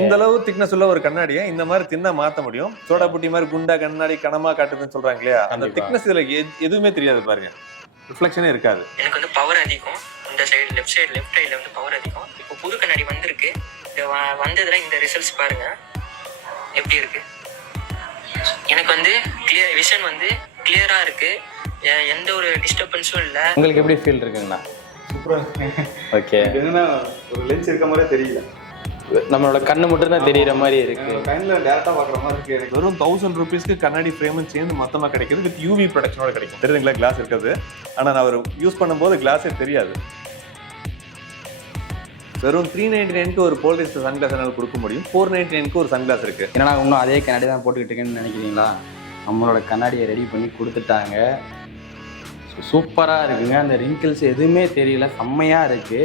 இந்த அளவு திக்னஸ் உள்ள ஒரு கண்ணாடியை இந்த மாதிரி தின்னா மாத்த முடியும். சோடா புட்டி மாதிரி குண்டா கண்ணாடி கனமா காட்டுதுன்னு சொல்றாங்க இல்லையா, அந்த திக்னஸ் இதுல எதுவுமே தெரியாது பாருங்க, ரிஃப்ளெக்ஷனே இருக்காது. எனக்கு வந்து பவர் அதிகம், இந்த சைடு லெஃப்ட் சைடுல வந்து பவர் அதிகம். இப்போ புது கண்ணாடி வந்திருக்கு, வந்ததுல இந்த ரிசல்ட்ஸ் பாருங்க எப்படி இருக்கு. எனக்கு வந்து விஷன் வந்து கிளியரா இருக்கு, எந்த ஒரு டிஸ்டர்பன்ஸும் இல்லை. உங்களுக்கு எப்படி ஃபீல் இருக்குங்கண்ணா? சூப்பராக இருக்கு. ஓகே, என்னன்னா ஒரு லென்ஸ் இருக்க மாதிரியே தெரியல, நம்மளோட கண்ணு மட்டும் தான் தெரியுற மாதிரி இருக்கு. கைண்டில் டேரக்டாக பார்க்குற மாதிரி இருக்கு எனக்கு. வெறும் 1000 ரூபீஸ்க்கு கண்ணாடி ஃப்ரேமும் சேர்ந்து மொத்தமாக கிடைக்குது, வித் யூவி ப்ரொடக்ஷனோட கிடைக்கும். தெரியுதுங்களா கிளாஸ் இருக்குது, ஆனால் நான் அவர் யூஸ் பண்ணும்போது கிளாஸே தெரியாது. வெறும் 399க்கு ஒரு போலரைஸ்ட் சன்கிளாஸ் என்னால் கொடுக்க முடியும், 499க்கு ஒரு சன்கிளாஸ் இருக்கு. ஏன்னா இன்னும் அதே கண்ணாடி தான் போட்டுக்கிட்டு இருக்கேன்னு நினைக்கிறீங்களா? நம்மளோட கண்ணாடியை ரெடி பண்ணி கொடுத்துட்டாங்க. சூப்பராக இருக்குங்க, அந்த ரிங்கிள்ஸ் எதுவுமே தெரியல, செம்மையாக இருக்கு.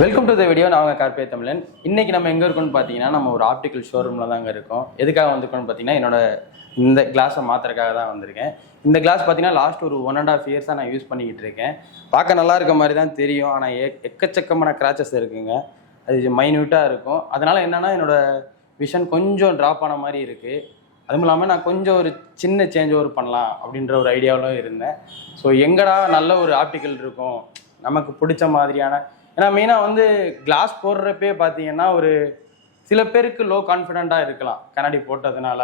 Welcome to the video. நான் உங்கள் கார்பே தமிழன். இன்றைக்கி நம்ம எங்கே இருக்கோம்னு பார்த்தீங்கன்னா, நம்ம ஒரு ஆப்டிக்கல் ஷோரூமில் தாங்க இருக்கோம். எதுக்காக வந்திருக்கோம்னு பார்த்தீங்கன்னா, என்னோட இந்த கிளாஸை மாற்றுறதுக்காக தான் வந்திருக்கேன். இந்த கிளாஸ் பார்த்தீங்கன்னா லாஸ்ட் ஒரு 1.5 இயர்ஸாக நான் யூஸ் பண்ணிக்கிட்டு இருக்கேன். பார்க்க நல்லா இருக்க மாதிரி தான் தெரியும், ஆனால் எக்கச்சக்கமான கிராச்சஸ் இருக்குங்க. அது மைன்யூட்டாக இருக்கும். அதனால் என்னென்னா என்னோடய விஷன் கொஞ்சம் ட்ராப் ஆன மாதிரி இருக்குது. அதுவும் இல்லாமல் நான் கொஞ்சம் ஒரு சின்ன சேஞ்ச் ஓவர் பண்ணலாம் அப்படின்ற ஒரு ஐடியாவிலும் இருந்தேன். ஸோ எங்கடா நல்ல ஒரு ஆப்டிக்கல் இருக்கும் நமக்கு பிடிச்ச மாதிரியான, ஏன்னா மெயினாக வந்து கிளாஸ் போடுறப்பே பார்த்தீங்கன்னா ஒரு சில பேருக்கு லோ கான்ஃபிடெண்ட்டாக இருக்கலாம் கண்ணாடி போட்டதுனால.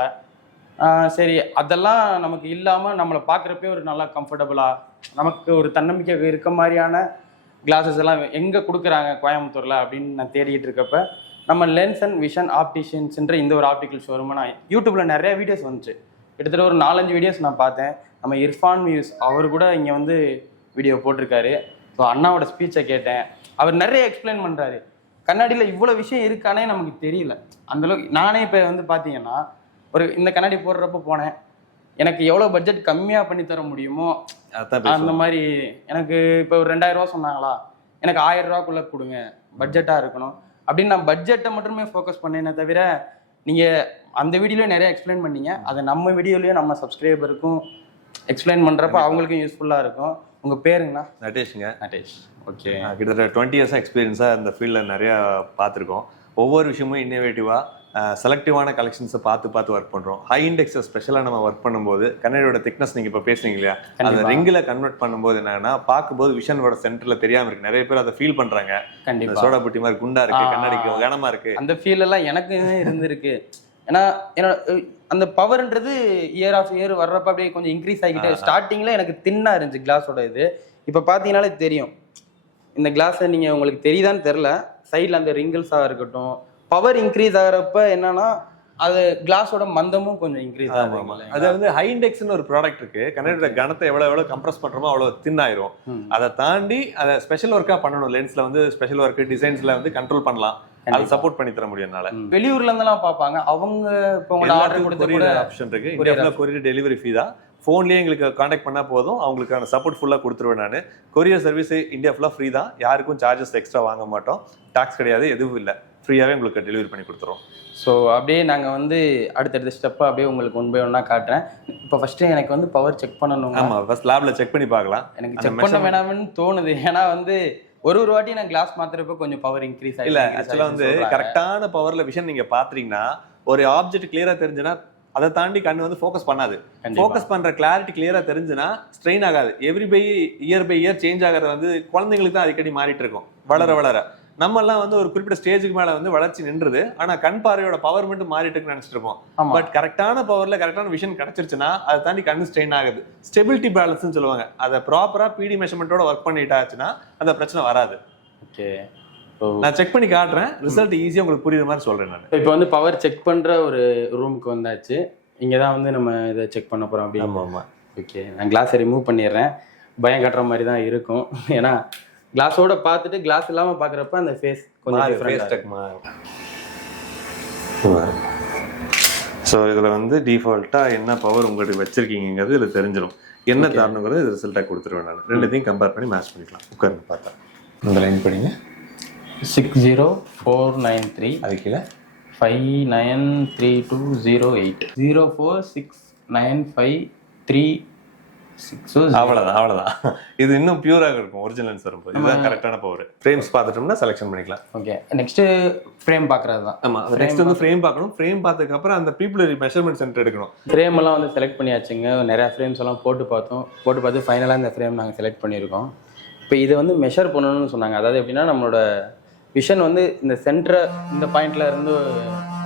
சரி, அதெல்லாம் நமக்கு இல்லாமல் நம்மளை பார்க்குறப்பே ஒரு நல்லா கம்ஃபர்டபுளாக நமக்கு ஒரு தன்னம்பிக்கை இருக்க மாதிரியான கிளாஸஸ் எல்லாம் எங்கே கொடுக்குறாங்க கோயம்புத்தூரில் அப்படின்னு நான் தேடிட்டு இருக்கப்ப நம்ம லென்ஸ் அண்ட் விஷன் ஆப்டிஷியன்ஸ்ன்ற இந்த ஒரு ஆப்டிக்கல் ஷோரூமை நான் யூடியூப்பில் நிறைய வீடியோஸ் வந்துச்சு. கிட்டத்தட்ட ஒரு 4-5 வீடியோஸ் நான் பார்த்தேன். நம்ம இர்ஃபான் மியூஸ் அவர் கூட இங்கே வந்து வீடியோ போட்டிருக்காரு. ஸோ அண்ணாவோட ஸ்பீச்சை கேட்டேன். அவர் நிறைய எக்ஸ்பிளைன் பண்ணுறாரு. கண்ணாடியில் இவ்வளோ விஷயம் இருக்கானே நமக்கு தெரியல அந்தளவுக்கு. நானே இப்போ வந்து பார்த்தீங்கன்னா ஒரு இந்த கண்ணாடி போடுறப்ப போனேன், எனக்கு எவ்வளோ பட்ஜெட் கம்மியாக பண்ணி தர முடியுமோ அந்த மாதிரி. எனக்கு இப்போ ஒரு 2000 ரூபா சொன்னாங்களா, எனக்கு 1000 ரூபாக்குள்ளே கொடுங்க, பட்ஜெட்டாக இருக்கணும் அப்படின்னு நான் பட்ஜெட்டை மட்டுமே ஃபோக்கஸ் பண்ணேனே தவிர, நீங்கள் அந்த வீடியோலேயே நிறைய எக்ஸ்பிளைன் பண்ணீங்க, அதை நம்ம வீடியோலேயே நம்ம சப்ஸ்கிரைபருக்கும் எக்ஸ்பிளைன் பண்ணுறப்ப அவங்களுக்கும் யூஸ்ஃபுல்லாக இருக்கும். உங்கள் பேருங்கண்ணா? நட்டேஷுங்க. நட்டேஷ். ஓகே, கிட்டத்தட்ட 20 இயர்ஸாக எக்ஸ்பீரியன்ஸாக இந்த ஃபீல்டில் நிறையா பார்த்துருக்கோம். ஒவ்வொரு விஷயமும் இன்னோவேட்டிவாக செலக்டிவான கலெக்ஷன்ஸை பார்த்து ஒர்க் பண்ணுறோம். ஹை இண்டெக்ஸை ஸ்பெஷலாக நம்ம ஒர்க் பண்ணும்போது கண்ணாடியோட திக்னஸ் நீங்கள் இப்போ பேசுனீங்க இல்லையா, அந்த ரிங்கில் கன்வெர்ட் பண்ணும்போது என்னன்னா பார்க்கும்போது விஷனோட சென்டரில் தெரியாமல் இருக்கு. நிறைய பேர் அதை ஃபீல் பண்ணுறாங்க. கண்டிப்பாக சோடா புட்டி மாதிரி குண்டா இருக்கு, கண்ணாடிக்கு கனமா இருக்கு. அந்த ஃபீல் எல்லாம் எனக்கு இருந்திருக்கு. ஏன்னா என்னோட அந்த பவர்ன்றது இயர் ஆஃப் இயர் வர்றப்ப அப்படியே கொஞ்சம் இன்க்ரீஸ் ஆகிக்கிட்டே. ஸ்டார்டிங்கில் எனக்கு தின்னாக இருந்துச்சு கிளாஸோட இது. இப்போ பார்த்தீங்கன்னாலே தெரியும். இந்த கிளாஸை நீங்கள் உங்களுக்கு தெரியுதான்னு தெரில, சைடில் அந்த ரிங்கிள்ஸாக இருக்கட்டும், பவர் இன்க்ரீஸ் ஆகிறப்ப என்னன்னா அது கிளாஸோட மந்தமும் கொஞ்சம் இன்க்ரீஸ் ஆகும். அது வந்து ஹை இண்டெக்ஸ்னு ஒரு ப்ராடக்ட் இருக்கு. கண்ணாடியோட கனத்தை எவ்வளோ கம்ப்ரஸ் பண்றோமோ அவ்வளோ தின் ஆயிரும். அதை தாண்டி அதை ஸ்பெஷல் ஒர்க்கா பண்ணணும். லென்ஸ்ல வந்து ஸ்பெஷல் ஒர்க் டிசைன்ஸ்ல வந்து கண்ட்ரோல் பண்ணலாம், அதை சப்போர்ட் பண்ணி தர முடியும்னால. வெளியூர்ல இருந்தெல்லாம் பார்ப்பாங்க அவங்க. இப்போ ஆர்டர் கொடுத்த ஆப்ஷன் இருக்கு. இந்தியாவில் கொரியர் டெலிவரி ஃபீ தான். ஃபோன்லேயே எங்களுக்கு காண்டாக்ட் பண்ணால் போதும், அவங்களுக்கான சப்போர்ட் ஃபுல்லாக கொடுத்துருவேன் நான். கொரியர் சர்வீஸ் இந்தியா ஃபுல்லாக ஃப்ரீ தான், யாருக்கும் சார்ஜஸ் எக்ஸ்ட்ரா வாங்க மாட்டோம், டாக்ஸ் கிடையாது, எதுவும் இல்லை, ஃப்ரீயாகவே உங்களுக்கு டெலிவரி பண்ணி கொடுத்துருவோம். ஸோ அப்படியே நாங்கள் வந்து அடுத்தடுத்த ஸ்டெப்பாக அப்படியே உங்களுக்கு 1 by 1 காட்டுறேன். இப்போ ஃபஸ்ட்டு எனக்கு வந்து பவர் செக் பண்ணணும். ஆமாம், ஃபஸ்ட் லேபில் செக் பண்ணி பார்க்கலாம். எனக்கு செக் பண்ண வேணாம்னு தோணுது. ஏன்னா வந்து ஒரு வாட்டி நான் கிளாஸ் மாத்துறப்ப கொஞ்சம் பவர் இன்க்ரீஸ் ஆகி இல்லை, ஆக்சுவலாக வந்து கரெக்டான பவரில் விஷன் நீங்கள் பார்த்துறீங்கன்னா ஒரு ஆப்ஜெக்ட் கிளியராக தெரிஞ்சுன்னா அதை தாண்டி கண்ணு வந்து ஃபோக்கஸ் பண்ணாது. கண்டிப்பா. ஃபோக்கஸ் பண்ற கிளாரிட்டி கிளியரா தெரிஞ்சுன்னா ஸ்ட்ரெயின் ஆகாது. எவ்ரி பை இயர் சேஞ்ச் ஆகிறது வந்து குழந்தைங்களுக்கு தான் அடிக்கடி மாறிட்டு இருக்கும் வளர வளர. நம்ம எல்லாம் வந்து ஒரு குறிப்பிட்ட ஸ்டேஜுக்கு மேல வந்து வளர்ச்சி நின்றுது. ஆனா கண் பார்வையோட பவர் மட்டும் மாறிட்டு இருக்குன்னு நினைச்சிட்டு இருப்போம். ஆமா. பட் கரெக்டான பவர்ல கரெக்டான விஷன் கிடைச்சிருச்சுன்னா அதை தாண்டி கண்ணு ஸ்ட்ரெயின் ஆகுது. ஸ்டெபிலிட்டி பேலன்ஸ்னு சொல்லுவாங்க. அதை ப்ராப்பரா பிடி மெஷர்மெண்ட்டோட ஒர்க் பண்ணிட்டாச்சுன்னா அந்த பிரச்சனை வராது. ஓகே, நான் செக் பண்ணி காட்டுறேன். ரிசல்ட் ஈஸியா உங்களுக்கு புரியுற மாதிரி சொல்றேன் நான். இப்போ வந்து பவர் செக் பண்ற ஒரு ரூமுக்கு வந்தாச்சு. இங்கே தான் வந்து நம்ம இதை செக் பண்ண போறோம் அப்படி. ஆமா ஆமா. ஓகே, நான் கிளாஸை ரிமூவ் பண்ணிடுறேன். பயம் காட்டுற மாதிரி தான் இருக்கும். ஏன்னா கிளாஸோட பார்த்துட்டு கிளாஸ் இல்லாமல் பார்க்குறப்ப அந்த ஃபேஸ் கொஞ்சம் டிஃப்ரெண்டாக. ஸோ இதில் வந்து டிஃபால்ட்டாக என்ன பவர் உங்கள்கிட்ட வச்சிருக்கீங்கிறது இதில் தெரிஞ்சிடும். என்ன காரணங்கிறது இது ரிசல்ட்டாக கொடுத்துருவேன் நான். ரெண்டுத்தையும் கம்பேர் பண்ணி மேட்ச் பண்ணிக்கலாம். உட்கார்ந்து பார்த்தா இந்த லைன் படிங்க. 60493 அது கீழே 593208 04695366. அவ்வளோதான். இது இன்னும் பியூராக இருக்கும் ஒரிஜினல் வரும்போது. இதுதான் கரெக்டான பவர். ஃப்ரேம்ஸ் பார்த்துட்டோம்னா செலெக்ஷன் பண்ணிக்கலாம். ஓகே, நெக்ஸ்ட் ஃப்ரேம் பார்க்குறது தான். ஆமாம், நெக்ஸ்ட் வந்து ஃப்ரேம் பார்க்கணும். ஃப்ரேம் பார்த்ததுக்கப்புறம் அந்த பீப்புளரி மெஷர்மெண்ட் சென்டர் எடுக்கணும். ஃப்ரேம் எல்லாம் வந்து செலக்ட் பண்ணியாச்சுங்க. நிறையா ஃப்ரேம்ஸ் எல்லாம் போட்டு பார்த்து ஃபைனலாக இந்த ஃப்ரேம் நாங்கள் செலக்ட் பண்ணியிருக்கோம். இப்போ இதை வந்து மெஷர் பண்ணணும்னு சொன்னாங்க. அதாவது எப்படின்னா நம்மளோட விஷன் வந்து இந்த சென்டர் இந்த பாயிண்ட்ல இருந்து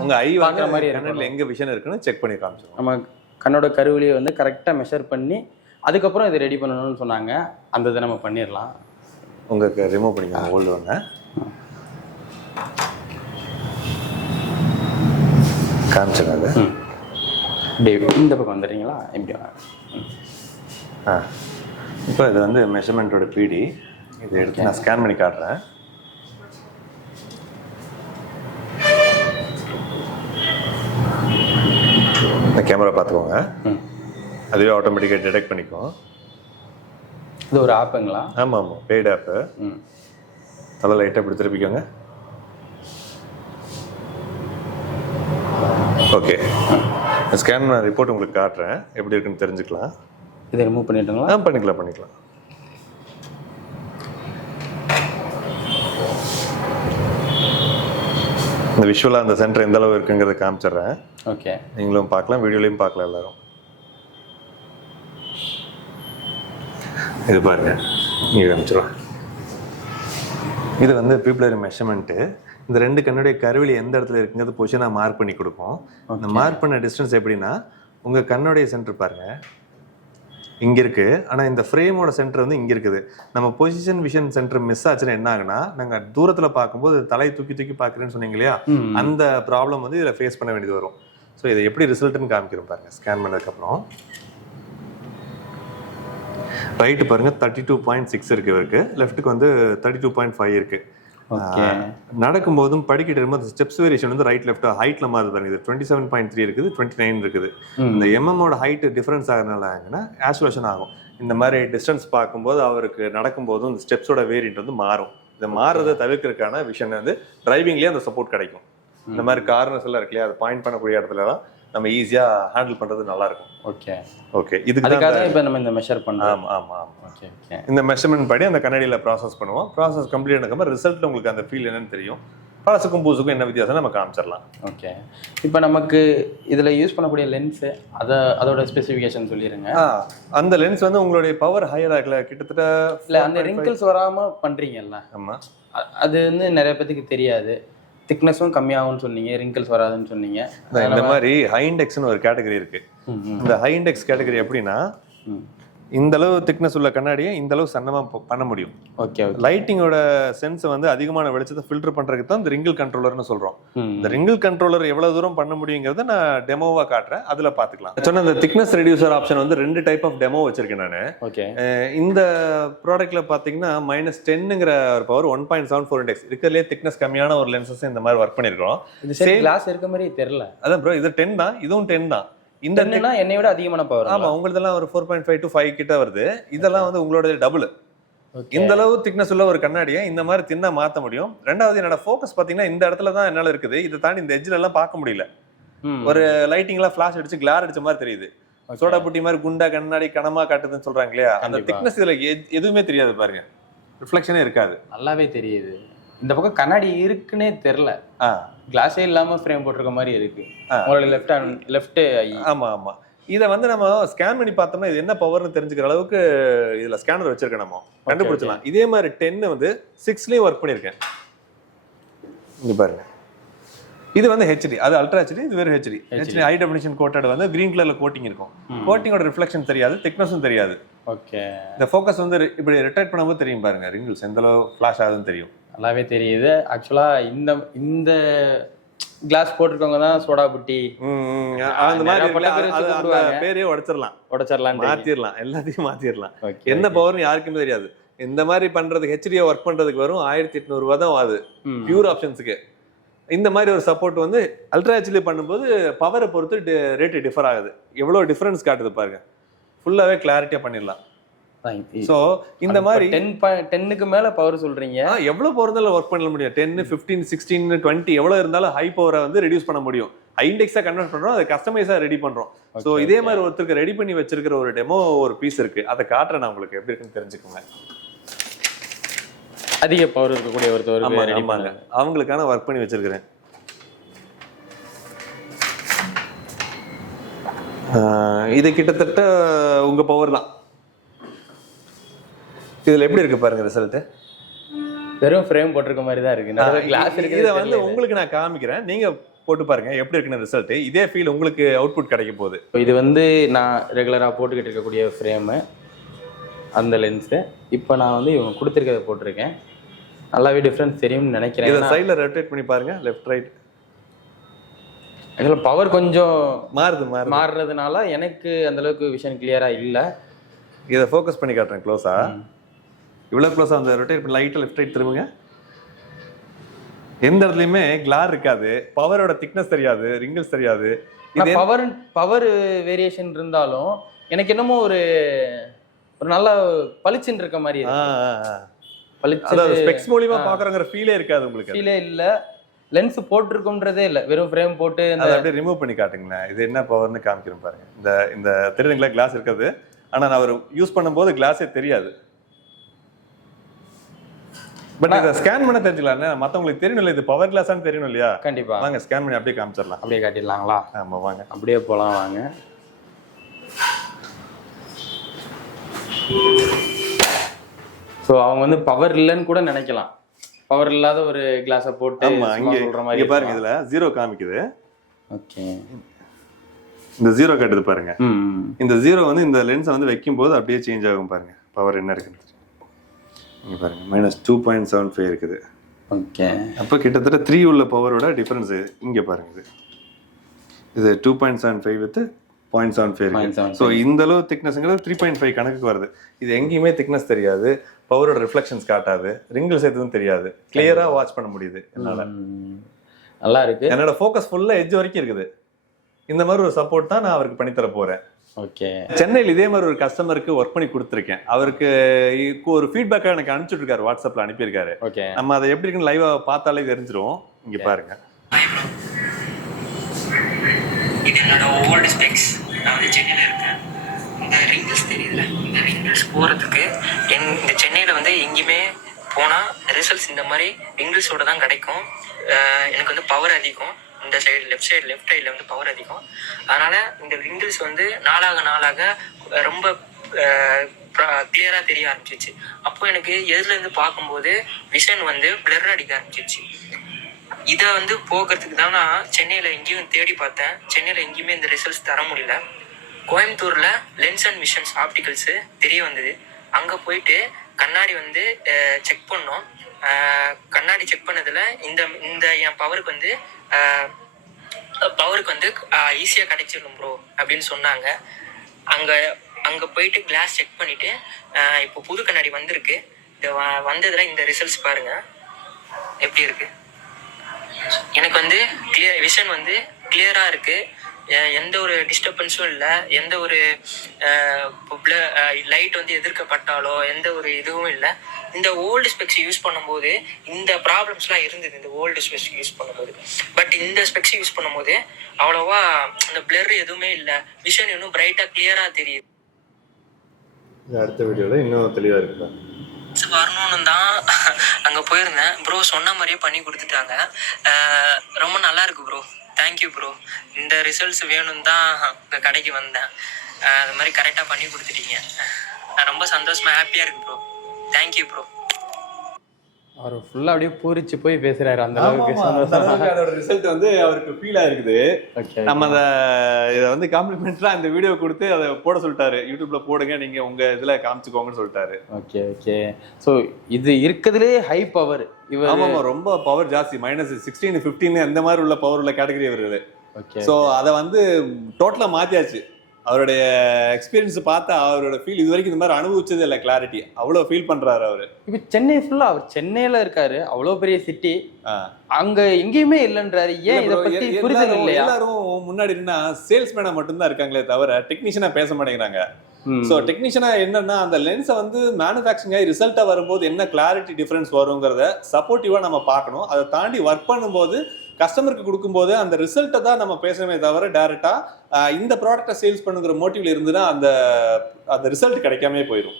உங்க ஐ பார்க்குற மாதிரி கண்ணில் எங்கே விஷன் இருக்குன்னு செக் பண்ணி காமிச்சிடும். நம்ம கண்ணோட கருவிலியை வந்து கரெக்டாக மெஷர் பண்ணி அதுக்கப்புறம் இதை ரெடி பண்ணணும்னு சொன்னாங்க. அந்த இதை நம்ம பண்ணிடலாம். உங்களுக்கு ரிமூவ் பண்ணிக்கலாம் ஓல்டு ஒன்று. காமிச்சிடாது. இந்த பக்கம் வந்துடுறீங்களா? எப்படி? இப்போ இது வந்து மெஷர்மெண்ட்டோட பிடி. இதை எடுத்து நான் ஸ்கேன் பண்ணி காட்டுறேன். இந்த கேமரா பார்த்துக்கோங்க. அதுவே ஆட்டோமேட்டிக்காக டிடெக்ட் பண்ணிக்கும். இது ஒரு ஆப்புங்களா? ஆமாம், பெய்டு ஆப்பு. தலை லைட்டாக இப்படி திருப்பிக்கோங்க. ஓகே, ஸ்கேன் ரிப்போர்ட் உங்களுக்கு காட்டுறேன். எப்படி இருக்குன்னு தெரிஞ்சுக்கலாம். இதை ரிமூவ் பண்ணிட்டுங்களா? பண்ணிக்கலாம். இந்த விஷுவலாக அந்த சென்டர் எந்த அளவு இருக்குங்கிறத காமிச்சிடுறேன். ஓகே, நீங்களும் பார்க்கலாம், வீடியோலையும் பார்க்கலாம் எல்லாரும். இது பாருங்க, நீங்கள் காமிச்சிடுவேன். இது வந்து பீப்புளரி மெஷர்மெண்ட்டு. இந்த ரெண்டு கண்ணுடைய கருவிலி எந்த இடத்துல இருக்குங்கிறது பொசிஷனாக மார்க் பண்ணி கொடுக்கும். இந்த மார்க் பண்ண டிஸ்டன்ஸ் எப்படின்னா, உங்கள் கண்ணுடைய சென்டர் பாருங்கள் இங்கே இருக்குது. ஆனால் இந்த ஃப்ரேமோட சென்டர் வந்து இங்கே இருக்குது. நம்ம பொசிஷன் விஷன் சென்டர் மிஸ் ஆச்சுன்னா என்ன ஆகுனா, நாங்கள் தூரத்தில் பார்க்கும்போது தலையை தூக்கி பார்க்குறேன்னு சொன்னீங்க இல்லையா, அந்த ப்ராப்ளம் வந்து இதில் ஃபேஸ் பண்ண வேண்டியது வரும். ஸோ இதை எப்படி ரிசல்ட்டுன்னு காமிக்கிறோம் பாருங்கள். ஸ்கேன் பண்ணதுக்கப்புறம் ரைட்டு பாருங்கள் 32.6 இருக்குது இவருக்கு. லெஃப்ட்டுக்கு வந்து 32.5 இருக்குது. நடக்கும்போதும் படிக்கிட்டு இருக்கும்போது ஸ்டெப்ஸ் வேரியேஷன் வந்து ரைட் லெஃப்ட் ஹைட்ல மாறுது பாருங்க. இது 27.3 இருக்குது, 29 இருக்குது. இந்த எம்எம்மோட ஹைட் டிஃபரன்ஸ் ஆகிறதுனால ஆசோலேஷன் ஆகும். இந்த மாதிரி டிஸ்டன்ஸ் பார்க்கும்போது அவருக்கு நடக்கும்போதும் இந்த ஸ்டெப்ஸோட வேரியன்ட் வந்து மாறும். இந்த மாறுறதை தவிர்க்கிறதுக்கான விஷயம் வந்து டிரைவிங்லேயே அந்த சப்போர்ட் கிடைக்கும். இந்த மாதிரி கார்னர்ஸ் எல்லாம் இருக்கு இல்லையா, அதை பாயிண்ட் பண்ணக்கூடிய இடத்துல தான் நம்ம ஈஸியாக ஹேண்டில் பண்ணுறது நல்லா இருக்கும். ஓகே, இதுக்காக இப்போ நம்ம இந்த மெஷர் பண்ணலாம். ஆமாம். இந்த மெஷர்மெண்ட் படி அந்த கண்ணாடியில் ப்ராசஸ் பண்ணுவோம். ப்ராசஸ் கம்ப்ளீட் ஆனதுக்கப்புறம் ரிசல்ட் உங்களுக்கு அந்த ஃபீல் என்னன்னு தெரியும். பழசுக்கும் பூசுக்கும் என்ன வித்தியாசம் நம்ம காமிச்சிடலாம். ஓகே, இப்போ நமக்கு இதில் யூஸ் பண்ணக்கூடிய லென்ஸு அதோட ஸ்பெசிஃபிகேஷன் சொல்லிடுங்க. அந்த லென்ஸ் வந்து உங்களுடைய பவர் ஹையராக இருக்கல, கிட்டத்தட்ட இல்லை அந்த ரிங்கிள்ஸ் வராமல் பண்ணுறீங்கல்ல. ஆமாம், அது வந்து நிறைய பேத்துக்கு தெரியாது. திக்னஸும் கம்மியாகும்னு சொன்னீங்க, ரிங்கிள்ஸ் வராதுன்னு சொன்னீங்க. இந்த மாதிரி ஹை இண்டெக்ஸ்னு ஒரு கேட்டகரி இருக்கு. இந்த ஹை இண்டெக்ஸ் கேட்டகரி எப்படின்னா, இந்த அளவு திக்னஸ் உள்ள கண்ணாடியை இந்த அளவு சன்னமா பண்ண முடியும். ஓகே, லைட்டிங்கோட சென்ஸ் வந்து அதிகமான வெளிச்சத்தை ஃபில்டர் பண்றதுக்கு தான் இந்த ரிங்கிள் கண்ட்ரோலர்னு சொல்றோம். இந்த ரிங்கிள் கண்ட்ரோலர் எவ்வளவு தூரம் பண்ண முடியுங்கிறத நான் டெமோவா காட்டுறேன், அதுல பாத்துக்கலாம். சொன்ன இந்த திக்னஸ் ரெடியூசர் ஆப்ஷன் வந்து 2 டைப் ஆஃப் டெமோ வச்சிருக்கேன் நான். ஓகே, இந்த ப்ராடக்ட்ல பாத்தீங்கன்னா -10ங்கிற ஒரு பவர் 1.74 இண்டெக்ஸ் இருக்கிறதுலே திக்னஸ் கம்மியான ஒரு லென்சஸ் இந்த மாதிரி ஒர்க் பண்ணிருக்கோம். இது சேம் கிளாஸ் இருக்க மாதிரி தெரியல. அதான் ப்ரோ, இது 10 தான், இதுவும் 10 தான். இந்த என்னை விட அதிகமான பவர். ஆமா, உங்களதெல்லாம் ஒரு 4.5 to 5 கிட்ட வருது. இதெல்லாம் வந்து உங்களோட டபுள். இந்த அளவு திக்னஸ் உள்ள ஒரு கண்ணாடியை இந்த மாதிரி தின்னா மாத்த முடியும். ரெண்டாவது என்னோட ஃபோக்கஸ் பாத்தீங்கன்னா இந்த இடத்துல தான் என்னால இருக்குது. இதை தாண்டி இந்த எட்ஜ்ல எல்லாம் பார்க்க முடியல. ஒரு லைட்டிங்லாம் ஃபிளாஷ் அடிச்சு கிளார் அடிச்ச மாதிரி தெரியுது. சோடா புட்டி மாதிரி குண்டா கண்ணாடி கனமா காட்டுதுன்னு சொல்றாங்க இல்லையா, அந்த திக்னஸ் இதுல எதுவுமே தெரியாது பாருங்க. ரிஃப்ளெக்ஷனே இருக்காது. நல்லாவே தெரியுது. இந்த பக்கம் கண்ணாடி இருக்குன்னே தெரில, ஆ கிளாஸே இல்லாம ஃப்ரேம் போட்டிருக்க மாதிரி இருக்கு. உங்களோட லெஃப்ட் ஆமா ஆமா. இதை வந்து நம்ம ஸ்கேன் பண்ணி பார்த்தோம்னா இது என்ன பவர்னு தெரிஞ்சுக்கிற அளவுக்கு இதுல ஸ்கேனர் வச்சிருக்கேன், நம்ம கண்டுபிடிச்சலாம். இதே மாதிரி 10 வந்து 6லயும் ஒர்க் பண்ணியிருக்கேன். இங்க பாருங்க, இது வந்து ஹெச்டி, அது அல்ட்ரா ஹெச்டி, இது வேறு HD. HD high definition coated வந்து கிரீன் கலர்ல கோட்டிங் இருக்கும். கோட்டிங்கோட ரிஃப்ளெக்ஷன் தெரியாது, திக்னஸும் தெரியாது. ஓகே. இந்த ஃபோக்கஸ் வந்து இப்படி ரொட்டேட் பண்ணும்போது தெரியும் பாருங்க, ரிங்கிள்ஸ் எந்த அளவு ஃபிளாஷ் ஆகுதுன்னு தெரியும். நல்லாவே தெரியுது. ஆக்சுவலா இந்த கிளாஸ் போட்டிருக்கவங்க தான் சோடா புட்டி அந்த மாதிரி பேரே உடைச்சிடலாம், மாத்திரலாம், எல்லாத்தையும் மாத்திரலாம். என்ன பவர்னு யாருக்குமே தெரியாது. இந்த மாதிரி பண்றதுக்கு ஹெச்டியா ஒர்க் பண்றதுக்கு வரும் 1800 ரூபாய் தான் ஆகுது பியூர் ஆப்ஷன்ஸுக்கு. இந்த மாதிரி ஒரு சப்போர்ட் வந்து அல்ட்ரா ஹெச்டி பண்ணும்போது பவரை பொறுத்து ரேட்டு டிஃபர் ஆகுது. எவ்வளவு டிஃபரன்ஸ் காட்டுது பாருங்க, ஃபுல்லாவே கிளாரிட்டியா பண்ணிடலாம். சோ இந்த மாதிரி 10க்கு மேல பவர் சொல்றீங்க, எவ்வளவு பவர் இருந்தாலும் ஒர்க் பண்ண முடியும். 10, 15, 16, 20 எவ்வளவு இருந்தாலும் ஹை பவரை வந்து ரெடியூஸ் பண்ண முடியும். ஹை இண்டெக்ஸா கன்வெர்ட் பண்றோம், அதை கஸ்டமைஸா ரெடி பண்றோம். சோ இதே மாதிரி ஒருத்தருக்கு ரெடி பண்ணி வச்சிருக்கிற ஒரு டெமோ ஒரு பீஸ் இருக்கு, அதை காட்டுறேன் நான் உங்களுக்கு, எப்படி இருக்குன்னு தெரிஞ்சுக்கோங்க. அதிக பவர் இருக்கக்கூடிய ஒருத்தர் ரெடி பண்ணாங்க, அவங்களுக்கான ஒர்க் பண்ணி வச்சிருக்கிறேன். இது கிட்டத்தட்ட உங்க பவர் தான். இதுல எப்படி இருக்கு பாருங்க ரிசல்ட். வெறும் ஃப்ரேம் போட்டிருக்க மாதிரி தான் இருக்கு, நிறைய கிளாஸ் இருக்கு. இதை வந்து உங்களுக்கு நான் காமிக்கிறேன், நீங்க போட்டு பாருங்க எப்படி இருக்குன்னு ரிசல்ட். இதே ஃபீல் உங்களுக்கு அவுட்புட் கிடைக்க போகுது. இது வந்து நான் ரெகுலரா போட்டுக்கிட்டு இருக்கக்கூடிய ஃப்ரேமு, அந்த லென்ஸு. இப்போ நான் வந்து இவங்க கொடுத்துருக்கதை போட்டிருக்கேன், நல்லாவே டிஃப்ரென்ஸ் தெரியும்னு நினைக்கிறேன். இதை சைடில் ரொட்டேட் பண்ணி பாருங்க, லெஃப்ட் ரைட். ஆக்சுவலாக பவர் கொஞ்சம் மாறுறதுனால எனக்கு அந்த அளவுக்கு விஷன் கிளியரா இல்லை. இதை ஃபோக்கஸ் பண்ணி காட்டுறேன் க்ளோஸா. இவ்வளோ க்ளோஸாக அந்த ரொட்டேட் பண்ணி லைட்டாக லெஃப்ட் ரைட் திரும்புங்க. எந்த இடத்துலையுமே கிளார் இருக்காது, பவரோட திக்னஸ் தெரியாது, ரிங்கிள்ஸ் தெரியாது. பவர் வேரியேஷன் இருந்தாலும் எனக்கு என்னமோ ஒரு நல்ல பளிச்சுன்னு இருக்க மாதிரி ஸ்பெக்ஸ் மூலமா பாக்குறங்கிற ஃபீலே இருக்காது, உங்களுக்கு ஃபீலே இல்ல. லென்ஸ் போட்டுருக்கும்ன்றதே இல்ல, வெறும் ஃப்ரேம் போட்டு அதை அப்படியே ரிமூவ் பண்ணி காட்டுங்களேன். இது என்ன பவர்னு காமிக்கிறேன் பாருங்க. இந்த தெரியுதுங்களா கிளாஸ் இருக்குது, ஆனா நான் அவர் யூஸ் பண்ணும்போது கிளாஸே தெரியாது. பட் இதை ஸ்கேன் பண்ண தெரிஞ்சுக்கலாம், மற்றவங்களுக்கு தெரியணும், இது பவர் கிளாஸான்னு தெரியணும் இல்லையா? கண்டிப்பா வாங்க ஸ்கேன் பண்ணி அப்படியே காமிச்சிடலாம். அப்படியே காட்டிடலாங்களா? ஆமா வாங்க அப்படியே போலாம் வாங்க. ஸோ அவங்க வந்து பவர் இல்லைன்னு கூட நினைக்கலாம், பவர் இல்லாத ஒரு கிளாஸை போட்டு சொல்ற மாதிரி பாருங்க. இதுல 0 காமிக்குது. ஓகே, இந்த 0 காட்டுது பாருங்க. இந்த 0 வந்து இந்த லென்ஸை வந்து வைக்கும் போது அப்படியே சேஞ்ச் ஆகும் பாருங்க, பவர் என்ன இருக்குன்னு. இங்க பாருங்க -2.75 இருக்குது. ஓகே, அப்போ கிட்டத்தட்ட 3 உள்ள பவரோட டிஃபரன்ஸ் இங்க பாருங்க. இது 2.75 வித் 0.75 இருக்கு. ஸோ இந்த அளவு திக்னஸ்ங்கிறது 3.5 கணக்குக்கு வருது. இது எங்கேயுமே திக்னஸ் தெரியாது, பவரோட ரிஃப்ளெக்ஷன்ஸ் காட்டாது, ரிங்கிள்ஸ் எதுவும் தெரியாது, கிளியரா வாட்ச் பண்ண முடியுது என்னால. நல்லா இருக்கு. என்னோட ஃபோக்கஸ் ஃபுல்லா எட்ஜ் வரைக்கும் இருக்குது. இந்த மாதிரி ஒரு சப்போர்ட் தான் நான் அவருக்கு பண்ணி தர போறேன். ஓகே, சென்னையில் இதே மாதிரி ஒரு கஸ்டமருக்கு ஒர்க் பண்ணி கொடுத்துருக்கேன். அவருக்கு ஒரு ஃபீட்பேக்காக எனக்கு அனுப்பிச்சுட்டு இருக்காரு, வாட்ஸ்அப்ல அனுப்பியிருக்காரு. ஓகே, நம்ம அதை எப்படி இருக்குன்னு லைவா பார்த்தாலே தெரிஞ்சிரும். இங்க பாருங்க, இது என்னோட ஓல்டு ஸ்பெக்ஸ். நான் வந்து சென்னையில் இருக்கேன். இந்த ரிங்கிள்ஸ் தெரியுதுல, இந்த ரிங்கிள்ஸ் போகிறதுக்கு இந்த சென்னையில் வந்து எங்கேயுமே போனால் ரிசல்ட்ஸ் இந்த மாதிரி ரிங்கிள்ஸோட தான் கிடைக்கும். எனக்கு வந்து பவர் அதிகம், இந்த சைடு லெஃப்ட் சைடில் வந்து பவர் அதிகம். அதனால் இந்த ரிங்கிள்ஸ் வந்து நாளாக ரொம்ப கிளியராக தெரிய ஆரம்பிச்சிச்சு. அப்போ எனக்கு எதுலேருந்து பார்க்கும்போது விஷன் வந்து பிளர் அடிக்க ஆரம்பிச்சிச்சு. இதை வந்து போக்குறதுக்கு தான் நான் சென்னையில் எங்கேயும் தேடி பார்த்தேன். சென்னையில் எங்கேயுமே இந்த ரிசல்ட்ஸ் தர முடியல. கோயம்புத்தூரில் லென்ஸ் அண்ட் விஷன்ஸ் ஆப்டிகல்ஸு தெரிய வந்தது. அங்கே போயிட்டு கண்ணாடி வந்து செக் பண்ணோம். கண்ணாடி செக் பண்ணதில் இந்த என் பவருக்கு வந்து ஈஸியாக கிடைச்சிடும் ப்ரோ அப்படின்னு சொன்னாங்க. அங்கே போயிட்டு கிளாஸ் செக் பண்ணிவிட்டு இப்போ புது கண்ணாடி வந்திருக்கு. இது வந்ததில் இந்த ரிசல்ட்ஸ் பாருங்கள் எப்படி இருக்குது. எனக்கு வந்து விஷன் வந்து கிளியராக இருக்குது, எந்த ஒரு டிஸ்டர்பன்ஸும் இல்லை, எந்த ஒரு லைட் வந்து எதிர்க்கப்பட்டாலோ எந்த ஒரு இதுவும் இல்லை. இந்த ஓல்டு ஸ்பெக்ஸ் யூஸ் பண்ணும்போது இந்த ப்ராப்ளம்ஸ்லாம் இருந்தது, இந்த ஓல்டு ஸ்பெக்ஸ் யூஸ் பண்ணும்போது. பட் இந்த ஸ்பெக்ஸ் யூஸ் பண்ணும்போது அவ்வளோவா அந்த பிளர் எதுவுமே இல்லை, விஷன் இன்னும் பிரைட்டாக கிளியராக தெரியுது. அடுத்த வீடியோவில் இன்னும் தெளிவாக இருக்குதா வரணும்னு தான் அங்கே அங்கே போயிருந்தேன் ப்ரோ, சொன்ன மாதிரியே பண்ணி கொடுத்துட்டாங்க. ரொம்ப நல்லா இருக்கு ப்ரோ. Thank you bro. இந்த ரிசல்ட்ஸ் வேணும்னு தான் உங்கள் கடைக்கு வந்தேன். அது மாதிரி கரெக்டாக பண்ணி கொடுத்துட்டீங்க. ரொம்ப சந்தோஷமாக ஹாப்பியாக இருக்கு ப்ரோ. Thank you bro. அவர் ஃபுல்லா அப்படியே பூரிச்சு போய் பேசுறாரு. அந்த அளவுக்கு சந்தோஷமா. அதோட ரிசல்ட் வந்து அவருக்கு ஃபீல் ஆயிருக்குது. நம்ம இதை வந்து காம்ப்ளிமெண்ட்ஸா இந்த வீடியோ கொடுத்து அதை போட சொல்லிட்டாரு. யூடியூப்ல போடுங்க, நீங்க உங்க இதுல காமிச்சுக்கோங்கன்னு சொல்லிட்டாரு. Okay okay. ஸோ இது இருக்கிறதுலே ஹை பவர். ஆமா, ரொம்ப பவர் ஜாஸ்தி. -16 15 அந்த மாதிரி உள்ள பவர் உள்ள கேட்டகரி வருது. ஓகே. ஸோ அதை வந்து டோட்டலா மாத்தியாச்சு. அவருடைய எக்ஸ்பீரியன்ஸ் பார்த்தா அவரோட ஃபீல் இது வரைக்கும் இந்த மாதிரி அனுபவிச்சது இல்லை. கிளாரிட்டி அவ்வளோ ஃபீல் பண்றாரு அவரு. இப்போ சென்னை ஃபுல்லா, அவர் சென்னையில இருக்காரு, அவ்வளோ பெரிய சிட்டி, அங்க எங்கேயுமே இல்லைன்றாரு. ஏன் இதை பத்தி புரிதல் இல்லையா? எல்லாரும் முன்னாடி என்ன சேல்ஸ்மேனா மட்டும்தான் இருக்காங்களே தவிர டெக்னீஷியனா பேச மாட்டேங்கிறாங்க. ஸோ டெக்னீஷியனா என்னன்னா அந்த லென்ஸை வந்து மேனுஃபேக்சரிங் ஆகி ரிசல்ட்டா வரும்போது என்ன கிளாரிட்டி டிஃபரன்ஸ் வருங்கிறத சப்போர்ட்டிவா நம்ம பார்க்கணும். அதை தாண்டி ஒர்க் பண்ணும்போது கஸ்டமருக்கு கொடுக்கும்போது அந்த ரிசல்ட்டை தான் நம்ம பேசணுமே தவிர டைரக்டா இந்த ப்ராடக்டை சேல்ஸ் பண்ணுங்கிற மோட்டிவ்ல இருந்துன்னா அந்த ரிசல்ட் கிடைக்காம போயிடும்.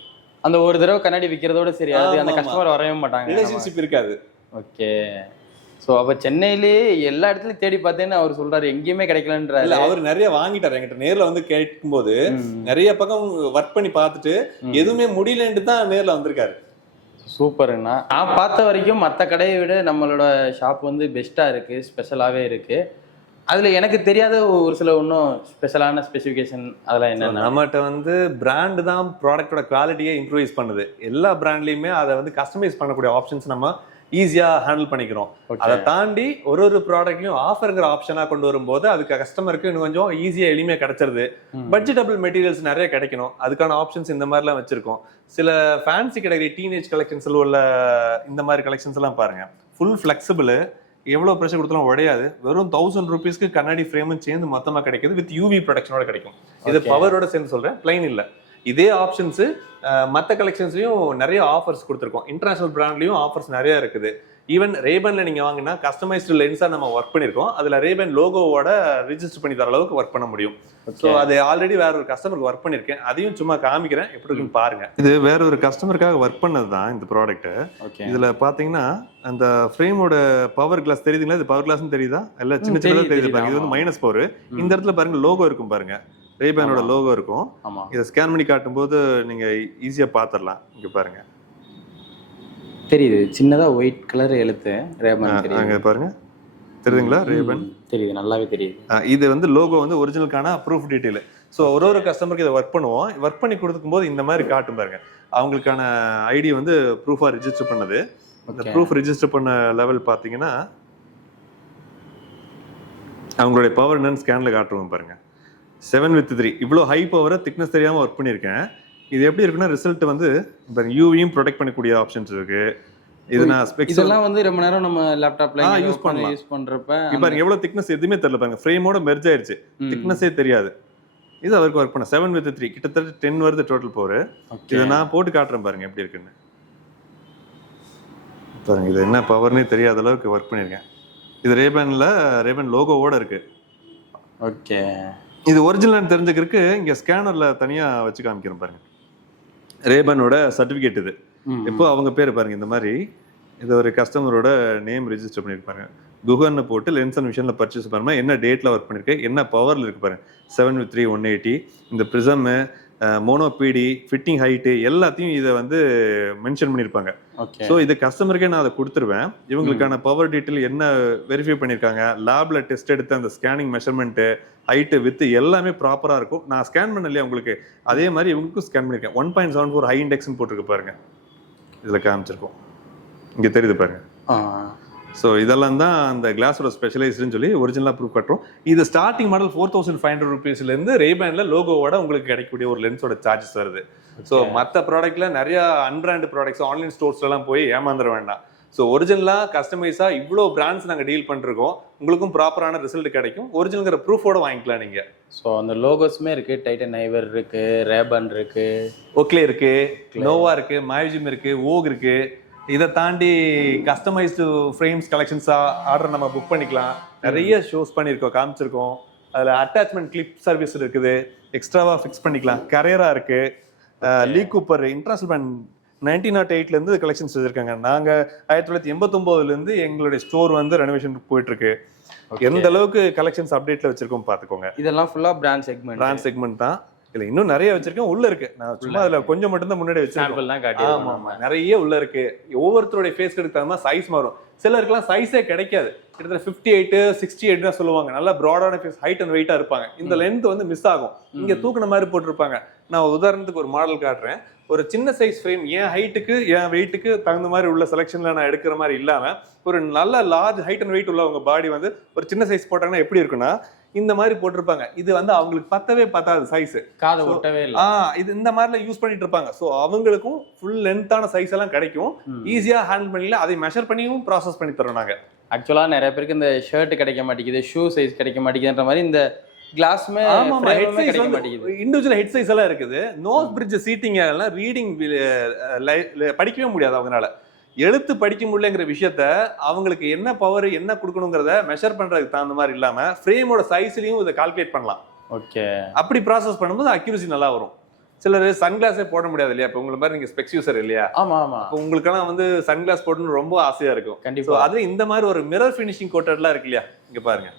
அந்த ஒரு தடவை கண்ணாடி விற்கிறதோட சரி, அது அந்த கஸ்டமர் வரவே மாட்டாங்க, ரிலேஷன்ஷிப் இருக்காது. ஓகே. ஸோ அப்போ சென்னையிலேயே எல்லா இடத்துலையும் தேடி பார்த்தேன்னு அவர் சொல்றாரு, எங்கேயுமே கிடைக்கலன்றாரு. இல்ல, அவர் நிறைய வாங்கிட்டாரு. என்கிட்ட நேர்ல வந்து கேட்கும்போது நிறைய பக்கம் ஒர்க் பண்ணி பார்த்துட்டு எதுவுமே முடியலன்ட்டு தான் நேர்ல வந்திருக்காரு. சூப்பருங்கண்ணா. நான் பார்த்த வரைக்கும் மற்ற கடையை விட நம்மளோட ஷாப் வந்து பெஸ்ட்டாக இருக்குது, ஸ்பெஷலாகவே இருக்குது. அதில் எனக்கு தெரியாத ஒரு சில இன்னும் ஸ்பெஷலான ஸ்பெசிஃபிகேஷன் அதெல்லாம் என்னென்ன? நம்மகிட்ட வந்து பிராண்டு தான் ப்ராடக்டோட குவாலிட்டியை இம்ப்ரூவைஸ் பண்ணுது. எல்லா பிராண்ட்லையுமே அதை வந்து கஸ்டமைஸ் பண்ணக்கூடிய ஆப்ஷன்ஸ் நம்ம ஈஸியாக ஹேண்டில் பண்ணிக்கிறோம். அதை தாண்டி ஒரு ப்ராடக்ட்லையும் ஆஃபருங்கிற ஆப்ஷனாக கொண்டு வரும்போது அதுக்கு கஸ்டமருக்கு இன்னும் கொஞ்சம் ஈஸியாக எளிமையாக கிடைச்சிருது. பட்ஜெட்டபிள் மெட்டீரியல்ஸ் நிறைய கிடைக்கணும், அதுக்கான ஆப்ஷன்ஸ் இந்த மாதிரிலாம் வச்சிருக்கோம். சில ஃபேன்சி கேட்டகரி டீனேஜ் கலெக்ஷன்ஸ் உள்ள இந்த மாதிரி கலெக்ஷன்ஸ் எல்லாம் பாருங்க, ஃபுல் ஃபிளெக்சிபிள், எவ்வளோ ப்ரெஷர் கொடுத்தாலும் உடையாது. வெறும் 1000 ரூபீஸ்க்கு கண்ணாடி ஃப்ரேமும் சேர்ந்து மொத்தமாக கிடைக்குது. வித் யூவி ப்ரொடெக்ஷனோட கிடைக்கும். இது பவரோட சேர்ந்து சொல்றேன், பிளைன் இல்லை. இதே ஆப்ஷன்ஸ் மற்ற கலெக்ஷன்ஸ்லயும் நிறைய ஆஃபர்ஸ் கொடுத்துருக்கோம். இன்டர்நேஷனல் பிராண்ட்லயும் ஆஃபர்ஸ் நிறைய இருக்குது. ஈவன் ரேபன்ல நீங்க வாங்கினா கஸ்டமைஸ்டு லென்ஸா நம்ம ஒர்க் பண்ணிருக்கோம். அதுல ரேபன் லோகோவோட ரிஜிஸ்டர் பண்ணி தர அளவுக்கு ஒர்க் பண்ண முடியும். ஸோ அது ஆல்ரெடி வேற ஒரு கஸ்டமருக்கு ஒர்க் பண்ணிருக்கேன், அதையும் சும்மா காமிக்கிறேன் எப்படி இருக்குன்னு பாருங்க. இது வேற ஒரு கஸ்டமருக்காக ஒர்க் பண்ணது தான் இந்த ப்ராடக்ட். இதுல பாத்தீங்கன்னா அந்த ஃப்ரேமோட பவர் கிளாஸ் தெரியுதுங்களா? இது பவர் கிளாஸ்னு தெரியுதா? இல்ல சின்ன சின்னதா தெரியுது பாருங்க. இது வந்து மைனஸ் பவர். இந்த இடத்துல பாருங்க லோகோ இருக்கும் பாருங்க, ரேபனோட லோகோ இருக்கும். இதை ஸ்கேன் பண்ணி காட்டும் போது நீங்க ஈஸியா பாத்துடலாம். இங்க பாருங்க, தெரியுது சின்னதா ஒயிட் கலர் எழுத்து ரேபன் தெரியுது. அங்க பாருங்க, தெரியுதுங்களா? ரேபன் தெரியுது, நல்லாவே தெரியுது. இது வந்து லோகோ வந்து ஒரிஜினலுக்கான ப்ரூஃப் டீடைல். ஸோ ஒரு கஸ்டமருக்கு இதை ஒர்க் பண்ணுவோம். ஒர்க் பண்ணி கொடுக்கும் போது இந்த மாதிரி காட்டும் பாருங்க, அவங்களுக்கான ஐடி வந்து ப்ரூஃபா ரிஜிஸ்டர் பண்ணது. அந்த ப்ரூஃப் ரிஜிஸ்டர் பண்ண லெவல் பாத்தீங்கன்னா அவங்களுடைய பவர் என்னன்னு ஸ்கேன்ல காட்டுவோம் பாருங்க. 7/3 இவ்வளோ ஹை பவரை திக்னஸ் தெரியாமல் ஒர்க் பண்ணியிருக்கேன். இது எப்படி இருக்குன்னா ரிசல்ட் வந்து யூவியும் ப்ரொடெக்ட் பண்ணக்கூடிய ஆப்ஷன்ஸ் இருக்கு. இது நான் இதெல்லாம் வந்து ரொம்ப நேரம் நம்ம லேப்டாப்ல யூஸ் பண்றப்ப பாருங்க எவ்வளவு திக்னஸ் எதுவுமே தெரியல பாருங்க, ஃப்ரேமோட மெர்ஜ் ஆயிடுச்சு, திக்னஸே தெரியாது. இது அவருக்கு ஒர்க் பண்ண 7/3 கிட்டத்தட்ட 10 வருது டோட்டல் பவர். இதை நான் போட்டு காட்டுறேன் பாருங்க எப்படி இருக்குன்னு பாருங்க. இது என்ன பவர்னே தெரியாத அளவுக்கு ஒர்க் பண்ணியிருக்கேன். இது ரேபன் லோகோவோட இருக்கு. ஓகே, இது ஒரிஜினல் தெரிஞ்சுக்கிறதுக்கு இங்க ஸ்கேனர்ல தனியா வச்சு காமிக்கிறேன் பாருங்க. ரேபனோட சர்டிபிகேட் இது. இப்போ அவங்க பேர் பாருங்க, இந்த மாதிரி இது ஒரு கஸ்டமரோட நேம் ரிஜிஸ்டர் பண்ணியிருப்பாங்க. குகன்னு போட்டு லென்ஸ் அண்ட் விஷன்ல பர்ச்சேஸ் பண்ணா என்ன டேட்ல ஒர்க் பண்ணிருக்கு, என்ன பவர்ல இருக்கு பாருங்க. 7/3 180 இந்த பிரிசம், மோனோபிடி, ஃபிட்டிங் ஹைட்டு எல்லாத்தையும் இதை வந்து மென்ஷன் பண்ணியிருப்பாங்க. ஸோ இது கஸ்டமருக்கே நான் அதை கொடுத்துருவேன். இவங்களுக்கான பவர் டீட்டெயில் என்ன வெரிஃபை பண்ணியிருக்காங்க, லேப்ல டெஸ்ட் எடுத்து அந்த ஸ்கேனிங் மெஷர்மெண்ட்டு, ஹைட்டு, வித்து எல்லாமே ப்ராப்பராக இருக்கும். நான் ஸ்கேன் பண்ண இல்லையா உங்களுக்கு, அதே மாதிரி இவங்களுக்கும் ஸ்கேன் பண்ணியிருக்கேன். 1.74 ஹை இண்டெக்ஸ்ன்னு போட்டிருக்கு பாருங்க, இதில் காமிச்சிருக்கோம், இங்கே தெரியுது பாருங்க. ஸோ இதெல்லாம் தான் அந்த கிளாஸோட ஸ்பெஷலைஸ்டுன்னு சொல்லி ஒரிஜினலாக ப்ரூவ் கட்டுறோம். இது ஸ்டார்டிங் மாடல் 4500 ரூபீஸ்லேருந்து ரேபேன்ல லோகோவோட உங்களுக்கு கிடைக்கக்கூடிய ஒரு லென்ஸோட சார்ஜஸ் வருது. ஸோ மற்ற ப்ராடக்ட்ல நிறைய அன்பிராண்ட் ப்ராடக்ட்ஸ் ஆன்லைன் ஸ்டோர்ஸ்லாம் போய் ஏமாந்துட வேண்டாம். ஸோ ஒரிஜினலாக கஸ்டமைஸாக இவ்வளோ பிராண்ட்ஸ் நாங்கள் டீல் பண்ணிருக்கோம். உங்களுக்கும் ப்ராப்பரான ரிசல்ட் கிடைக்கும். ஒரிஜினல்ங்கிற ப்ரூஃபோட வாங்கிக்கலாம் நீங்கள். ஸோ அந்த லோகோஸுமே இருக்குது, டைட்டன் ஐவர் இருக்குது, ரேபன் இருக்குது, ஓக்லே இருக்குது, நோவா இருக்குது, மாயுஜிம் இருக்குது, ஓக் இருக்குது. இதை தாண்டி கஸ்டமைஸ்டு ஃப்ரேம்ஸ் கலெக்ஷன்ஸ் ஆர்டர் நம்ம புக் பண்ணிக்கலாம். நிறைய ஷோஸ் பண்ணியிருக்கோம், காமிச்சிருக்கோம். அதில் அட்டாச்மெண்ட் கிளிப் சர்வீஸ் இருக்குது, எக்ஸ்ட்ராவாக ஃபிக்ஸ் பண்ணிக்கலாம். கரேரா இருக்குது, Lee Cooper, international brand 1908 collections வச்சிருக்காங்க. நாங்க 1989 எங்களுடைய ஸ்டோர் வந்து ரெனோவேஷன் போயிட்டு இருக்கு. எந்த அளவுக்கு கலெக்ஷன்ஸ் அப்டேட்ல வச்சிருக்கோம் பாத்துக்கோங்க. இதெல்லாம் ஃபுல்லா பிராண்ட் செக்மெண்ட் தான். இல்ல இன்னும் நிறைய வச்சிருக்கேன், உள்ள இருக்கு. நான் சும்மா அதுல கொஞ்சம் மட்டும் தான் முன்னாடி வச்சிருக்கேன். ஆமா, நிறைய உள்ள இருக்கு. ஒவ்வொருத்தருடைய ஃபேஸ்க்கு எடுத்தாலும் சைஸ் மாறும். சிலருக்குலாம் சைஸே கிடைக்காது. கிட்டத்தட்ட 58, 68 தான் சொல்லுவாங்க. நல்லா ப்ராடான ஃபேஸ், ஹைட் அண்ட் வெயிட்டா இருப்பாங்க. இந்த லென்த் வந்து மிஸ் ஆகும். இங்க தூக்குன மாதிரி போட்டிருப்பாங்க. நான் உதாரணத்துக்கு ஒரு மாடல் காட்டுறேன். ஒரு சின்ன சைஸ் ஃப்ரேம் என் ஹைட்டுக்கு என் வெயிட்டுக்கு தகுந்த மாதிரி உள்ள செலெக்ஷன்ல நான் எடுக்கிற மாதிரி இல்லாம ஒரு நல்ல லார்ஜ் ஹைட் அண்ட் வெயிட் உள்ளவங்க பாடி வந்து ஒரு சின்ன சைஸ் போட்டாங்கன்னா எப்படி இருக்குன்னா இந்த மாதிரி போட்டிருப்பாங்க. இது வந்து அவங்களுக்கு பத்தாது சைஸ், காதை ஒட்டவே இல்லை. இது இந்த மாதிரிலாம் யூஸ் பண்ணிட்டு இருப்பாங்க. ஸோ அவங்களுக்கும் ஃபுல் லென்த்தான சைஸ் எல்லாம் கிடைக்கும். ஈஸியா ஹேண்டில் பண்ணல, அதை மெஷர் பண்ணியும் ப்ராசஸ் பண்ணி தரோம் நாங்க. ஆக்சுவலா நிறைய பேருக்கு இந்த ஷர்ட் கிடைக்க மாட்டேங்குது, ஷூ சைஸ் கிடைக்க மாட்டேங்குதுன்ற மாதிரி இந்த கிளாஸ்மே கிடைக்க மாட்டேங்குது. இண்டிவிஜுவல் ஹெட் சைஸ் எல்லாம் இருக்குது. நோஸ் பிரிட்ஜ் சீட்டிங் எல்லாம் ரீடிங் படிக்கவே முடியாது அவங்களால. எழுத்து படிக்க முடியலங்கிற விஷயத்த அவங்களுக்கு என்ன பவர் என்ன கொடுக்கணுங்கிறத மெஷர் பண்றதுக்கு தகுந்த மாதிரி இல்லாம ஃப்ரேமோட சைஸ்லயும் இதை கால்குலேட் பண்ணலாம். ஓகே, அப்படி ப்ராசஸ் பண்ணும்போது அக்யூரசி நல்லா வரும். சிலர் சன்கிளாஸே போட முடியாது இல்லையா? இப்போ உங்களை மாதிரி நீங்க ஸ்பெக்ஸ் யூசர் இல்லையா? ஆமா ஆமா. இப்போ உங்களுக்கெல்லாம் வந்து சன்கிளாஸ் போடணும்னு ரொம்ப ஆசையா இருக்கும். கண்டிப்பா. அது இந்த மாதிரி ஒரு மிரர் ஃபினிஷிங் கோட்டட்லாம் இருக்கு இல்லையா? இங்க பாருங்க,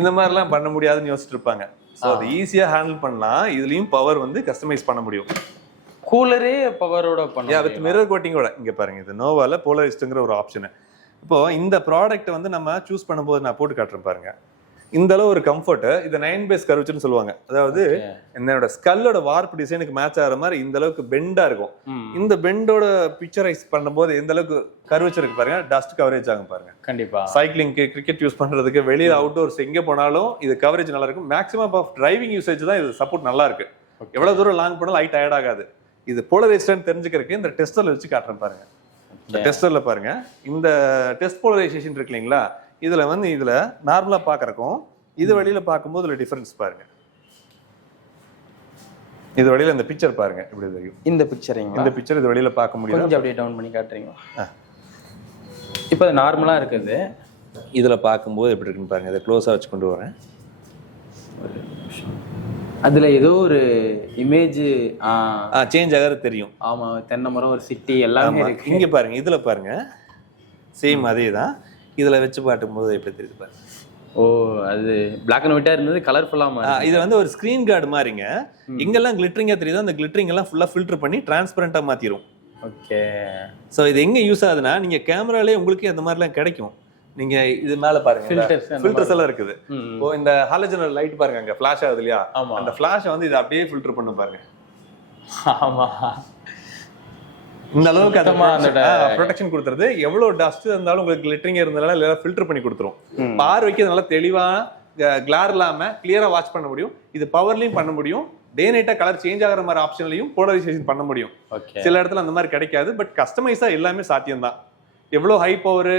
இந்த மாதிரிலாம் பண்ண முடியாதுன்னு யோசிச்சுட்டு இருப்பாங்க. ஸோ அது ஈஸியா ஹேண்டில் பண்ணலாம். இதுலயும் பவர் வந்து கஸ்டமைஸ் பண்ண முடியும். கூலரே பவரோட பண்ணலாம் வித் மிரர் கோட்டிங்கோட. இங்க பாருங்க, இது நோவால போலரைஸ்டுங்கிற ஒரு ஆப்ஷன். இப்போ இந்த ப்ராடக்ட் வந்து நம்ம சூஸ் பண்ணும்போது நான் போட்டு காட்டுறேன் பாருங்க. இந்த அளவு ஒரு கம்ஃபர்ட். இது 9 பேஸ் கர்வச்சர்னு சொல்லுவாங்க. அதாவது என்னோட ஸ்கல்லோட வார்ப் டிசைனுக்கு மேட்ச் ஆகிற மாதிரி இந்த அளவுக்கு பெண்டா இருக்கும். இந்த பெண்டோட பிக்சரைஸ் பண்ணும்போது எந்த அளவுக்கு கர்வச்சர் இருக்கு பாருங்க. டஸ்ட் கவரேஜ் ஆகும் பாருங்க. கண்டிப்பா. சைக்கிளிங்க்கு, கிரிக்கெட் யூஸ் பண்றதுக்கு, வெளியில அவுட்டோர்ஸ் எங்க போனாலும் இது கவரேஜ் நல்லா இருக்கும். மேக்ஸிமம் ஆஃப் டிரைவிங் யூசேஜ் தான் இது சப்போர்ட் நல்லா இருக்கு. எவ்வளவு தூரம் லாங் போனாலும் லைட் டயர்ட் ஆகாது. இது போலரைஸ்டான்னு தெரிஞ்சுக்கிறதுக்கு இந்த டெஸ்டர்ல வச்சு காட்டுறேன் பாருங்க. இந்த டெஸ்டர்ல பாருங்க, இந்த டெஸ்ட் போலரைசேஷன் இருக்கு இல்லைங்களா? இதுல வந்து இதுல நார்மலா பாக்குறக்கும் இது வழியில பார்க்கும்போது இதுல டிஃபரன்ஸ் பாருங்க. இது வழியில இந்த பிக்சர் பாருங்க இப்படி தெரியும். இந்த பிக்சரிங், இந்த பிக்சர் இது வழியில பார்க்க முடியும். கொஞ்சம் அப்படியே டவுன் பண்ணி காட்டுறீங்க. இப்போ அது நார்மலா இருக்குது. இதுல பார்க்கும்போது எப்படி இருக்குன்னு பாருங்க. இதை க்ளோஸா வச்சு கொண்டு வரேன். அதுல ஏதோ ஒரு இமேஜ் சேஞ்ச் ஆகிறது தெரியும். ஆமா, தென்னை மரம், ஒரு சிட்டி எல்லாமே இருக்கு. இங்க பாருங்க, இதுல பாருங்க சேம் அதே தான். இதுல வச்சு பார்க்கும்போது எப்படி தெரியுது பாருங்க. ஓ, அது பிளாக் அண்ட் ஒயிட்டா இருந்தது கலர்ஃபுல்லா மாறி. இது வந்து ஒரு ஸ்கிரீன் கார்டு மாதிரிங்க. எங்கெல்லாம் கிளிட்டரிங்கா தெரியுதோ அந்த கிளிட்டரிங் எல்லாம் ஃபுல்லா ஃபில்டர் பண்ணி டிரான்ஸ்பரண்டா மாத்திரும். ஓகே. ஸோ இது எங்க யூஸ் ஆகுதுன்னா, நீங்க கேமராலே உங்களுக்கு அந்த மாதிரிலாம் கிடைக்கும். நீங்க இது மேல பாருங்க, ஃபில்டர்ஸ் எல்லாம் இருக்குது. இப்போ இந்த ஹாலஜன் லைட் பாருங்க, அங்க ஃபிளாஷ் ஆகுது இல்லையா? அந்த ஃபிளாஷை வந்து இது அப்படியே ஃபில்டர் பண்ணு பாருங்க. ஆமா, இந்த அளவுக்கு அந்த ப்ரொடெக்ஷன் கொடுத்துறது. எவ்வளவு டஸ்ட் இருந்தாலும் உங்களுக்கு கிளிட்டரிங் இருந்தனால எல்லாம் ஃபில்டர் பண்ணி கொடுத்துரும். பார்வைக்கு நல்லா தெளிவா கிளார் இல்லாம கிளியரா வாட்ச் பண்ண முடியும். இது பவர்லயும் பண்ண முடியும். டே நைட்டா கலர் சேஞ்ச் ஆகிற மாதிரி ஆப்ஷன்லையும் போலரைசேஷன் பண்ண முடியும். சில இடத்துல அந்த மாதிரி கிடைக்காது. பட் கஸ்டமைஸா எல்லாமே சாத்தியம் தான். எவ்வளவு ஹை பவர்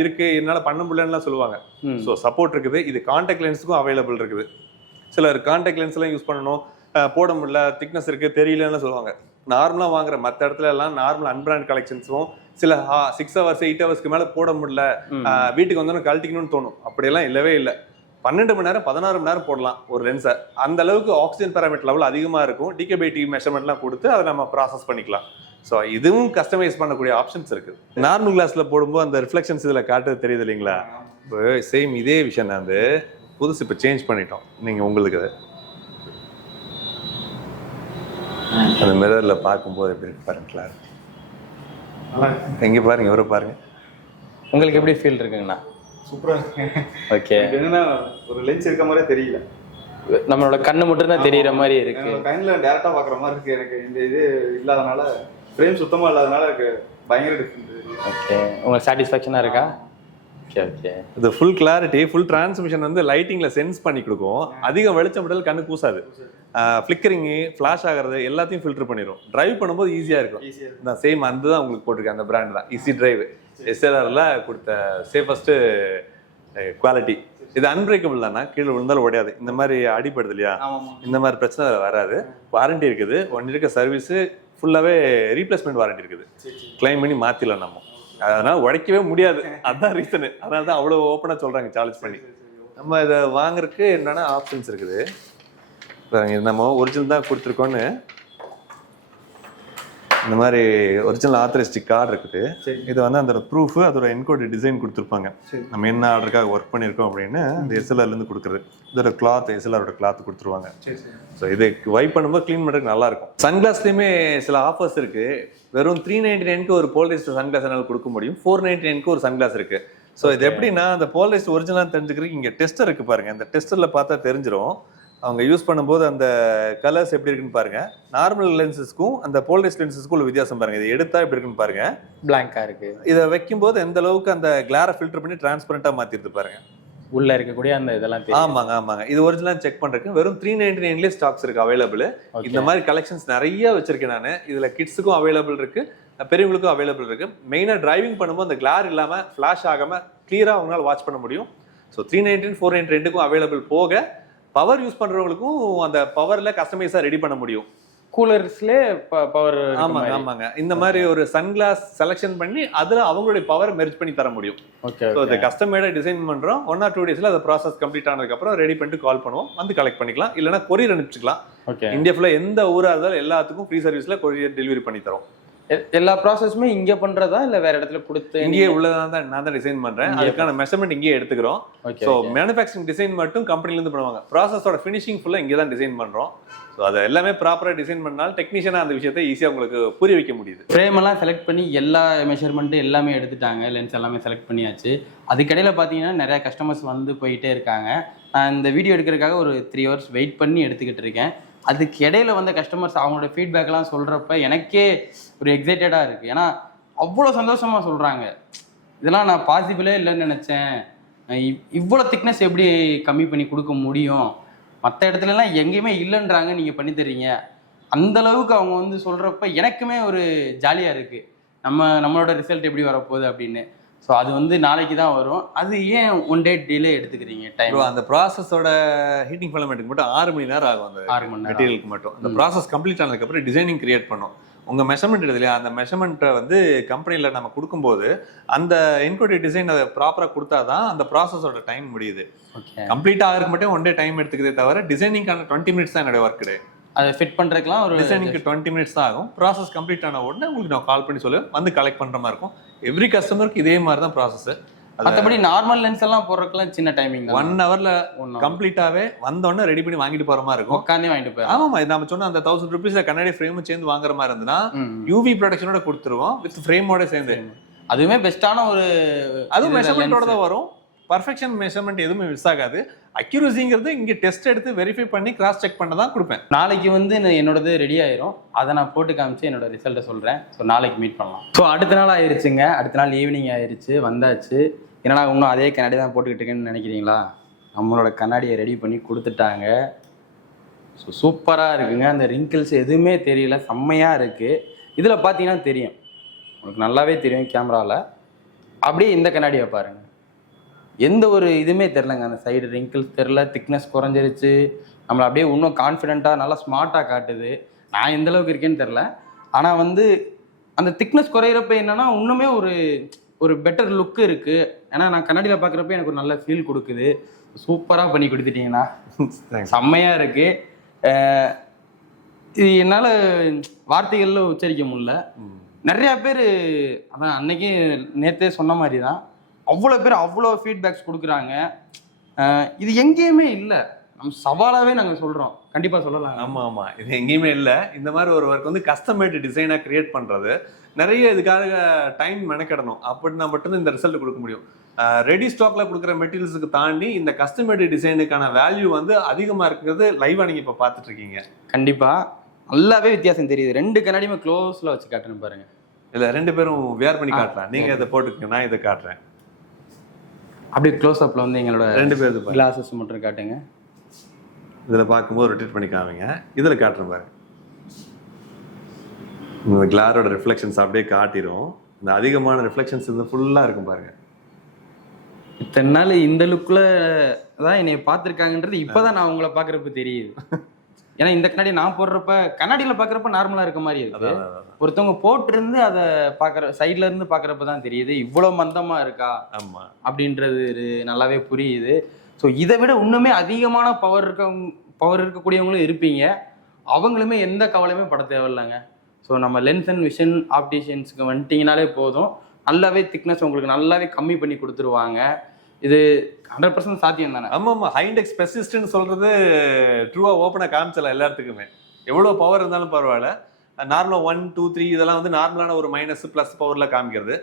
இருக்கு, என்னால பண்ண முடியலன்னு சொல்லுவாங்க. ஸோ சப்போர்ட் இருக்குது. இது கான்டாக்ட் லென்ஸுக்கும் அவைலபிள் இருக்குது. சிலர் கான்டாக்ட் லென்ஸ் எல்லாம் யூஸ் பண்ணணும், போட முடியல, திக்னஸ் இருக்கு, தெரியலன்னு சொல்லுவாங்க. நார்மலா வாங்குற மற்ற இடத்துல எல்லாம் நார்மல் அன்பிராண்ட் கலெக்ஷன்ஸும் சில 6 hours 8 hours மேல போட முடியல, வீட்டுக்கு வந்தோன்னு கழட்டிக்கணும்னு தோணும். அப்படியெல்லாம் இல்லவே இல்லை. 12 மணி நேரம் 16 மணி நேரம் போடலாம் ஒரு லென்ஸை. அந்த அளவுக்கு ஆக்சிஜன் பேராமீட்டர் லெவல் அதிகமா இருக்கும். டிகேபிடி மெஷர்மெண்ட்லாம் கொடுத்து அதை நம்ம ப்ராசஸ் பண்ணிக்கலாம். ஸோ இதுவும் கஸ்டமைஸ் பண்ணக்கூடிய ஆப்ஷன்ஸ் இருக்கு. நார்மல் கிளாஸ்ல போடும்போது அந்த ரிஃப்ளெக்ஷன்ஸ் இதுல காட்டுறது தெரியுது இல்லைங்களா? இப்போ சேம் இதே விஷயம் தான் வந்து புதுசு இப்போ சேஞ்ச் பண்ணிட்டோம். நீங்க உங்களுக்கு அந்த மிரர்ல பார்க்கும்போது எப்படி இருக்கு பாருங்க. கிளார் எங்க பாருங்க, இவரை பாருங்க. உங்களுக்கு எப்படி ஃபீல் இருக்குங்கண்ணா? சூப்பரா இருக்கு. ஓகே. என்னன்னா ஒரு லென்ஸ் இருக்க மாதிரியே தெரியல. நம்மளோட கண்ணு மட்டும் தான் தெரியற மாதிரி இருக்கு. கைண்ட்ல டைரக்டா பாக்குற மாதிரி இருக்கு. எனக்கு இந்த இது இல்லாதனால, ஃப்ரேம் சுத்தமா இல்லாதனால எனக்கு பயங்கர டிஃபரன்ஸ். ஓகே, உங்களுக்கு சாட்டிஸ்ஃபேக்ஷனா இருக்கா? Okay okay. இது ஃபுல் கிளாரிட்டி, ஃபுல் டிரான்ஸ்மிஷன் வந்து லைட்டிங்ல சென்ஸ் பண்ணி கொடுக்கும். அதிக வெளிச்சம் விடல் கண்ணு கூசாது. ஃபிளிக்கரிங், ஃபிளாஷ் ஆகிறது எல்லாத்தையும் ஃபில்டர் பண்ணிடும். டிரைவ் பண்ணும்போது ஈஸியா இருக்கும். நான் சேம் அந்த தான் உங்களுக்கு போட்டிருக்கேன். அந்த பிராண்ட் தான் ஈஸி டிரைவ். எஸ்எல்ஆர்ல கொடுத்த சேஃபஸ்ட் குவாலிட்டி. இது அன்பிரேக்கபிள் தானே, கீழே விழுந்தாலும் உடையாது. இந்த மாதிரி அடிப்படுது இல்லையா, இந்த மாதிரி பிரச்சனை வராது. வாரண்டி இருக்குது. 1 இருக்க சர்வீஸ் ஃபுல்லாவே ரீப்ளேஸ்மெண்ட் வாரண்டி இருக்குது. கிளைம் பண்ணி மாத்திடலாம் நம்ம. அதனால உடைக்கவே முடியாது. அதுதான் ரீசனு. அதனால தான் அவ்வளோ ஓப்பனா சொல்றாங்க சார்ஜ் பண்ணி. நம்ம இதை வாங்குறதுக்கு என்னென்ன ஆப்ஷன்ஸ் இருக்குது. நம்ம ஒரிஜினல் தான் கொடுத்துருக்கோன்னு இந்த மாதிரி ஒரிஜினல் ஆத்தரைஸ்டிக் கார்டு இருக்குது. இது வந்து அந்த ப்ரூஃப் அதோட என்கோட் டிசைன் கொடுத்துருப்பாங்க. நம்ம என்ன ஆர்டருக்காக ஒர்க் பண்ணியிருக்கோம் அப்படின்னு அந்த எஸ்எல்ஆர்லேருந்து கொடுக்குறது. இதோட கிளாத் எஸ்எல்ஆரோட கிளாத் கொடுத்துருவாங்க. ஸோ இது வைப் பண்ணும்போது க்ளீன் பண்ணுறதுக்கு நல்லா இருக்கும். சன்கிளாஸ்லேயுமே சில ஆஃபர்ஸ் இருக்கு. வெறும் 399க்கு ஒரு போலரைஸ்ட் சன்கிளாஸ் என்னால் கொடுக்க முடியும். 499க்கு ஒரு சன்கிளாஸ் இருக்கு. ஸோ இது எப்படின்னா அந்த போலரைஸ்ட் ஒரிஜினலாக தெரிஞ்சுக்கிறதுக்கு இங்கே டெஸ்டர் இருக்கு பாருங்க. அந்த டெஸ்டரில் பார்த்தா தெரிஞ்சிடும் அவங்க யூஸ் பண்ணும்போது அந்த கலர்ஸ் எப்படி இருக்குன்னு பாருங்க. நார்மல் லென்சஸ்க்கும் அந்த போலரைஸ்ட் லென்சஸ்க்கும் உள்ள வித்தியாசம் பாருங்க. இது எடுத்தா எப்படி இருக்குன்னு பாருங்க. பிளாங்கா இருக்கு. இதை வைக்கும்போது எந்த அளவுக்கு அந்த கிளாரை ஃபில்டர் பண்ணி டிரான்ஸ்பரண்டா மாத்திருது பாருங்க. உள்ள இருக்கக்கூடிய அந்த இதெல்லாம் ஆமாங்க. இது ஒரிஜினல் செக் பண்றதுக்கு வெறும் 399லேயே ஸ்டாக்ஸ் இருக்கு அவைலபிள். இந்த மாதிரி கலெக்ஷன்ஸ் நிறைய வச்சிருக்கேன் நான். இதுல கிட்ஸுக்கும் அவைலபிள் இருக்கு, பெரியவங்களுக்கும் அவைலபிள் இருக்கு. மெயினா டிரைவிங் பண்ணும்போது அந்த கிளார் இல்லாம ஃபிளாஷ் ஆகாம கிளியரா அவங்களால வாட்ச் பண்ண முடியும். ஸோ 399 499க்கும் அவைலபிள் போக பவர் யூஸ் பண்றவங்களுக்கும் அந்த பவர்ல கஸ்டமைஸா ரெடி பண்ண முடியும். கூலர்ஸ்ல பவர். ஆமாங்க. இந்த மாதிரி ஒரு சன்கிளாஸ் செலக்ஷன் பண்ணி அதுல அவங்களுடைய பவர் மெர்ஜ் பண்ணி தர முடியும். ஸோ இதை கஸ்டமைடா டிசைன் பண்றோம். 1 or 2 daysல அந்த ப்ராசஸ் கம்ப்ளீட் ஆனதுக்கு அப்புறம் ரெடி பண்ணிட்டு கால் பண்ணுவோம். வந்து கலெக்ட் பண்ணிக்கலாம். இல்லைன்னா கொரியர் அனுப்பிச்சுக்கலாம். இந்தியா ஃபுல்லா எந்த ஊரா இருந்தாலும் எல்லாத்துக்கும் ஃப்ரீ சர்வீஸ்ல கொரியர் டெலிவரி பண்ணி தரோம். எல்லா ப்ராசஸுமே இங்கே பண்றதா இல்ல வேற இடத்துல கொடுத்து? இங்கேயே உள்ளதான் நான் தான் டிசைன் பண்றேன். அதுக்கான மெஷர்மெண்ட் இங்கேயே எடுத்துக்கிறோம். ஸோ மேனுஃபேக்சரிங் டிசைன் மட்டும் கம்பெனில இருந்து பண்ணுவாங்க. ப்ராசஸோட ஃபினிஷிங் ஃபுல்லா இங்கே தான் டிசைன் பண்றோம். ஸோ அதை எல்லாமே ப்ராப்பரா டிசைன் பண்ணால் டெக்னீஷியனா அந்த விஷயத்தை ஈஸியா உங்களுக்கு புரிய வைக்க முடியுது. ஃப்ரேம் எல்லாம் செலக்ட் பண்ணி எல்லா மெஷர்மெண்ட் எல்லாமே எடுத்துட்டாங்க. லென்ஸ் எல்லாமே செலக்ட் பண்ணியாச்சு. அதுக்கடையில பாத்தீங்கன்னா நிறைய கஸ்டமர்ஸ் வந்து போயிட்டே இருக்காங்க. நான் இந்த வீடியோ எடுக்கிறதுக்காக ஒரு 3 hours வெயிட் பண்ணி எடுத்துக்கிட்டு இருக்கேன். அதுக்கு இடையில வந்த கஸ்டமர்ஸ் அவங்களோட ஃபீட்பேக்லாம் சொல்கிறப்ப எனக்கே ஒரு எக்ஸைட்டடாக இருக்குது. ஏன்னா அவ்வளோ சந்தோஷமாக சொல்கிறாங்க. இதெல்லாம் நான் பாசிபிளே இல்லைன்னு நினச்சேன். இவ்வளோ திக்னஸ் எப்படி கம்மி பண்ணி கொடுக்க முடியும்? மற்ற இடத்துலலாம் எங்கேயுமே இல்லைன்றாங்க, நீங்கள் பண்ணி தர்றீங்க. அந்தளவுக்கு அவங்க வந்து சொல்கிறப்ப எனக்குமே ஒரு ஜாலியாக இருக்குது. நம்மளோட ரிசல்ட் எப்படி வரப்போகுது அப்படின்னு. ஸோ அது வந்து நாளைக்கு தான் வரும். அது ஏன் 1 day டிலே எடுத்துக்கிறீங்க டைம்? அந்த ப்ராசஸோட ஹீட்டிங் ஃபிலமெண்ட்டுக்கு மட்டும் 6 மணி நேரம் ஆகும். அந்த 6 மணி நேரம் மெட்டீரியலுக்கு மட்டும். அந்த ப்ராசஸ் கம்ப்ளீட் ஆனதுக்கப்புறம் டிசைனிங் கிரியேட் பண்ணும். உங்கள் மெஷர்மெண்ட் எடுது இல்லையா, அந்த மெஷர்மெண்ட்டை வந்து கம்பெனியில் நம்ம கொடுக்கும்போது அந்த என்கோடட் டிசைன் அதை ப்ராப்பராக கொடுத்தா தான் அந்த ப்ராசஸோட டைம் முடியுது. கம்ப்ளீட் ஆகிறதுக்கு மட்டும் 1 day டைம் எடுத்துக்கிறதே தவிர டிசைனிங்கான 20 minutes தான் என்னோட ஒர்க் கிடையாது. அதை ஃபிட் பண்ணுறதுக்குலாம் ஒரு டிசைனிங்க்கு 20 minutes தான் ஆகும். ப்ராசஸ் கம்ப்ளீட் ஆன உடனே உங்களுக்கு நான் கால் பண்ணி சொல்லுவேன், வந்து கலெக்ட் பண்ணுற மாதிரி இருக்கும். எவ்ரி கஸ்டமருக்கு இதே மாதிரி தான் ப்ராசஸ். மற்றபடி நார்மல் லென்ஸ் எல்லாம் போடுறதுக்குலாம் சின்ன டைமிங் 1 hourல கம்ப்ளீட்டாவே வந்தோடனே ரெடி பண்ணி வாங்கிட்டு போற மாதிரி இருக்கும். உட்காந்தே வாங்கிட்டு போய். ஆமாமா, நம்ம சொன்ன அந்த 1000 rupeesல கண்ணாடி ஃப்ரேம் சேர்ந்து வாங்குற மாதிரி இருந்ததுன்னா யூவி ப்ரொடக்ஷனோட கொடுத்துருவோம் வித் ஃப்ரேமோட சேர்ந்து. அதுவுமே பெஸ்டான ஒரு, அதுவும் மெஷர்மெண்டோட தான் வரும். பர்ஃபெக்ஷன் மெஷர்மெண்ட் எதுவுமே மிஸ் ஆகாது. அக்யூரசிங்கிறது இங்கே டெஸ்ட் எடுத்து வெரிஃபை பண்ணி கிராஸ் செக் பண்ண தான் கொடுப்பேன். நாளைக்கு வந்து என்னோடது ரெடி ஆயிரும். அதை நான் போட்டு காமிச்சு என்னோட ரிசல்ட்டை சொல்கிறேன். ஸோ நாளைக்கு மீட் பண்ணலாம். ஸோ அடுத்த நாள் ஆயிடுச்சுங்க. அடுத்த நாள் ஈவினிங் ஆயிடுச்சு, வந்தாச்சு. என்னடா இன்னும் அதே கண்ணாடி தான் போட்டுக்கிட்டு இருக்கேன்னு நினைக்கிறீங்களா? நம்மளோட கண்ணாடியை ரெடி பண்ணி கொடுத்துட்டாங்க. ஸோ சூப்பராக இருக்குங்க. அந்த ரிங்கிள்ஸ் எதுவுமே தெரியல, செம்மையாக இருக்குது. இதில் பார்த்தீங்கன்னா தெரியும், உங்களுக்கு நல்லாவே தெரியும் கேமராவில். அப்படியே இந்த கண்ணாடியை பாருங்கள், எந்த ஒரு இதுவுமே தெரிலங்க. அந்த சைடு ரிங்கிள்ஸ் தெரில, திக்னஸ் குறைஞ்சிருச்சு. நம்மளை அப்படியே இன்னும் கான்ஃபிடென்ட்டாக நல்லா ஸ்மார்ட்டாக காட்டுது. நான் எந்த அளவுக்கு இருக்கேன்னு தெரில, ஆனால் வந்து அந்த திக்னஸ் குறையிறப்ப என்னென்னா இன்னுமே ஒரு பெட்டர் லுக்கு இருக்குது. ஏன்னா நான் கண்ணாடியில் பார்க்குறப்ப எனக்கு ஒரு நல்ல ஃபீல் கொடுக்குது. சூப்பராக பண்ணி கொடுத்துட்டீங்கன்னா செம்மையாக இருக்குது. இது என்னால் வார்த்தைகளில் உச்சரிக்க முடியல. நிறையா பேர் அதான் அன்னைக்கு நேற்றே சொன்ன மாதிரி தான், அவ்வளோ பேர் அவ்வளோ ஃபீட்பேக்ஸ் கொடுக்குறாங்க. இது எங்கேயுமே இல்லை. நம்ம சவாலாகவே நாங்கள் சொல்கிறோம், கண்டிப்பாக சொல்லலாம். ஆமாம், இது எங்கேயுமே இல்லை. இந்த மாதிரி ஒரு ஒர்க் வந்து கஸ்டமைடு டிசைனாக கிரியேட் பண்ணுறது நிறைய இதுக்காக டைம் மெனக்கிடணும். அப்படின்னா மட்டும்தான் இந்த ரிசல்ட் கொடுக்க முடியும். ரெடி ஸ்டாக்ல கொடுக்குற மெட்டீரியல்ஸுக்கு தாண்டி இந்த கஸ்டமைடு டிசைனுக்கான வேல்யூ வந்து அதிகமாக இருக்கிறது லைவாக நீங்கள் இப்போ பார்த்துட்டு இருக்கீங்க. கண்டிப்பாக நல்லாவே வித்தியாசம் தெரியுது. 2 கண்ணாடியுமே க்ளோஸில் வச்சு காட்டுன்னு பாருங்க. இல்லை 2 பேரும் வேர் பண்ணி காட்டலாம். நீங்கள் இதை போட்டுக்கங்க, நான் இதை காட்டுறேன். அப்படியே க்ளோஸ் அப்பில் வந்து எங்களோட 2 பேருக்கு கிளாஸஸ் மட்டும் காட்டுங்க. இதில் பார்க்கும்போது ரொட்டேட் பண்ணி காமிங்க. இதில் காட்டுறேன் பாருங்க. இந்த கிளாரோட ரிஃப்ளெக்ஷன்ஸ் அப்படியே காட்டிடும். இந்த அதிகமான ரிஃப்ளெக்ஷன்ஸ் இது ஃபுல்லாக இருக்கும் பாருங்க. இத்தனை நாள் இந்த லுக்கில் தான் என்னை பார்த்துருக்காங்கன்றது இப்போ தான் நான் உங்களை பார்க்குறப்ப தெரியுது. ஏன்னா இந்த கண்ணாடி நான் போடுறப்ப கண்ணாடியில் பார்க்குறப்ப நார்மலாக இருக்க மாதிரி இருக்கு. ஒருத்தவங்க போட்டிருந்து அதை பார்க்குற சைட்ல இருந்து பார்க்குறப்ப தான் தெரியுது இவ்வளோ மந்தமாக இருக்கா. ஆமாம், அப்படின்றது நல்லாவே புரியுது. ஸோ இதை விட இன்னுமே அதிகமான பவர் இருக்கக்கூடியவங்களும் இருப்பீங்க. அவங்களுமே எந்த கவலையுமே பட தேவையில்லைங்க. ஸோ ஸோ நம்ம லென்ஸ் அண்ட் விஷன் ஆப்டிஷியன்ஸுக்கு வந்துட்டிங்கனாலே போதும், நல்லாவே திக்னஸ் உங்களுக்கு நல்லாவே கம்மி பண்ணி கொடுத்துருவாங்க. இது 100% சாத்தியம் தானே? ஆமாம், ஹை இண்டெக்ஸ் பெர்சிஸ்டன்ட் சொல்றது ட்ரூவாக ஓப்பனாக காமிச்சல எல்லாத்துக்குமே. எவ்வளோ பவர் இருந்தாலும் பரவாயில்ல. நார்மலாக 1, 2, 3 இதெல்லாம் வந்து நார்மலான ஒரு மைனஸ் ப்ளஸ் பவரில் காமிக்கிறது.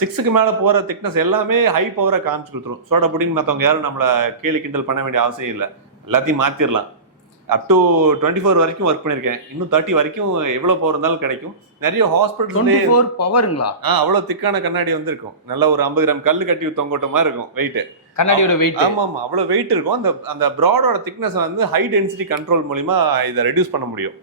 6க்கு மேலே போகிற திக்னஸ் எல்லாமே ஹை பவராக காமிச்சு கொடுத்துரும். சோடா புடிங் மற்றவங்க யாரும் நம்மளை கேலி கிண்டல் பண்ண வேண்டிய அவசியம் இல்லை, எல்லாத்தையும் மாற்றிடலாம். அப் டு 24 வரைக்கும் ஒர்க் பண்ணியிருக்கேன். இன்னும் 30 வரைக்கும் எவ்வளோ பவர் இருந்தாலும் கிடைக்கும். நிறைய ஹாஸ்பிட்டல் 24 பவருங்களா? அவ்வளோ திக்கான கண்ணாடி வந்து இருக்கும். நல்ல ஒரு 50 கிராம் கல் கட்டி தொங்கோட்ட மாதிரி இருக்கும் வெயிட். கண்ணாடியோட வெயிட். ஆமாம், அவ்வளோ வெயிட் இருக்கும். அந்த ப்ராடோட திக்னஸ் வந்து ஹை டென்சிட்டி கண்ட்ரோல் மூலிமா இதை ரெடியூஸ் பண்ண முடியும்.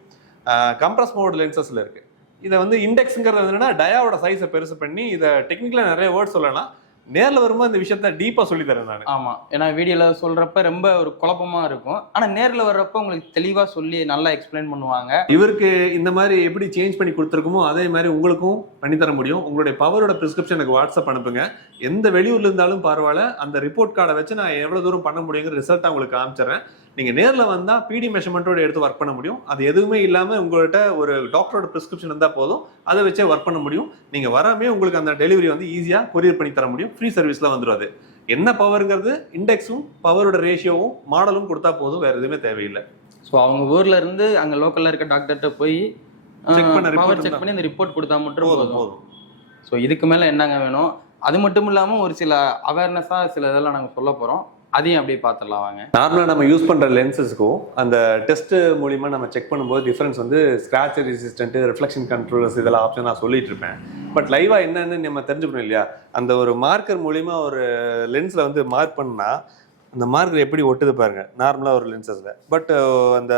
கம்ப்ரஸ் மோட் லென்சஸ்ல இருக்கு. இதை வந்து இண்டெக்ஸுங்கிறது என்னன்னா டயாவோட சைஸை பெருசு பண்ணி, இதை டெக்னிக்கலாக நிறைய வேர்ட் சொல்லலாம். நேரில் வரும்போது இந்த விஷயத்த டீப்பாக சொல்லி தரேன் நான். ஆமாம், ஏன்னா வீடியோவில் சொல்கிறப்ப ரொம்ப ஒரு குழப்பமாக இருக்கும். ஆனால் நேரில் வர்றப்ப உங்களுக்கு தெளிவாக சொல்லி நல்லா எக்ஸ்பிளைன் பண்ணுவாங்க. இவருக்கு இந்த மாதிரி எப்படி சேஞ்ச் பண்ணி கொடுத்துருக்குமோ அதே மாதிரி உங்களுக்கும் பண்ணித்தர முடியும். உங்களுடைய பவரோட ப்ரிஸ்கிரிப்ஷன் எனக்கு வாட்ஸ்அப் அனுப்புங்க. எந்த வெளியூர்ல இருந்தாலும் பரவாயில்ல, அந்த ரிப்போர்ட் கார்டை வச்சு நான் எவ்வளோ தூரம் பண்ண முடியுங்கிற ரிசல்ட்டை உங்களுக்கு காமிச்சிடறேன். நீங்கள் நேரில் வந்தால் பிடி மெஷர்மெண்ட்டோட எடுத்து ஒர்க் பண்ண முடியும். அது எதுவுமே இல்லாமல் உங்கள்கிட்ட ஒரு டாக்டரோட ப்ரிஸ்கிரிப்ஷன் இருந்தால் போதும், அதை வச்சே ஒர்க் பண்ண முடியும். நீங்கள் வராமே உங்களுக்கு அந்த டெலிவரி வந்து ஈஸியாக கொரியர் பண்ணி தர முடியும். ஃப்ரீ சர்வீஸில் வந்துடும். அது என்ன பவருங்கிறது இண்டெக்ஸும் பவரோட ரேஷியோவும் மாடலும் கொடுத்தா போதும், வேறு எதுவுமே தேவையில்லை. ஸோ அவங்க ஊரில் இருந்து அங்கே லோக்கலில் இருக்க டாக்டர்கிட்ட போய் செக் பண்ணி அந்த ரிப்போர்ட் கொடுத்தா மட்டும் போதும். ஸோ இதுக்கு மேலே என்னங்க வேணும்? அது மட்டும் இல்லாமல் ஒரு சில அவேர்னஸாக சில இதெல்லாம் நாங்கள் சொல்ல போகிறோம், அதையும் அப்படியே பார்த்துடலாம் வாங்க. நார்மலாக நம்ம யூஸ் பண்ணுற லென்சஸ்க்கும் அந்த டெஸ்ட் மூலிமா நம்ம செக் பண்ணும்போது டிஃப்ரென்ஸ் வந்து ஸ்க்ராட்ச் ரெசிஸ்டன்ட், ரிஃப்ளெக்ஷன் கண்ட்ரோலர்ஸ் இதெல்லாம் ஆப்ஷன் நான் சொல்லிட்டு இருப்பேன். பட் லைவாக என்னன்னு நம்ம தெரிஞ்சுக்கணும் இல்லையா? அந்த ஒரு மார்க்கர் மூலிமா ஒரு லென்ஸில் வந்து மார்க் பண்ணால் அந்த மார்க்கர் எப்படி ஒட்டுது பாருங்க நார்மலாக ஒரு லென்சஸில். பட் அந்த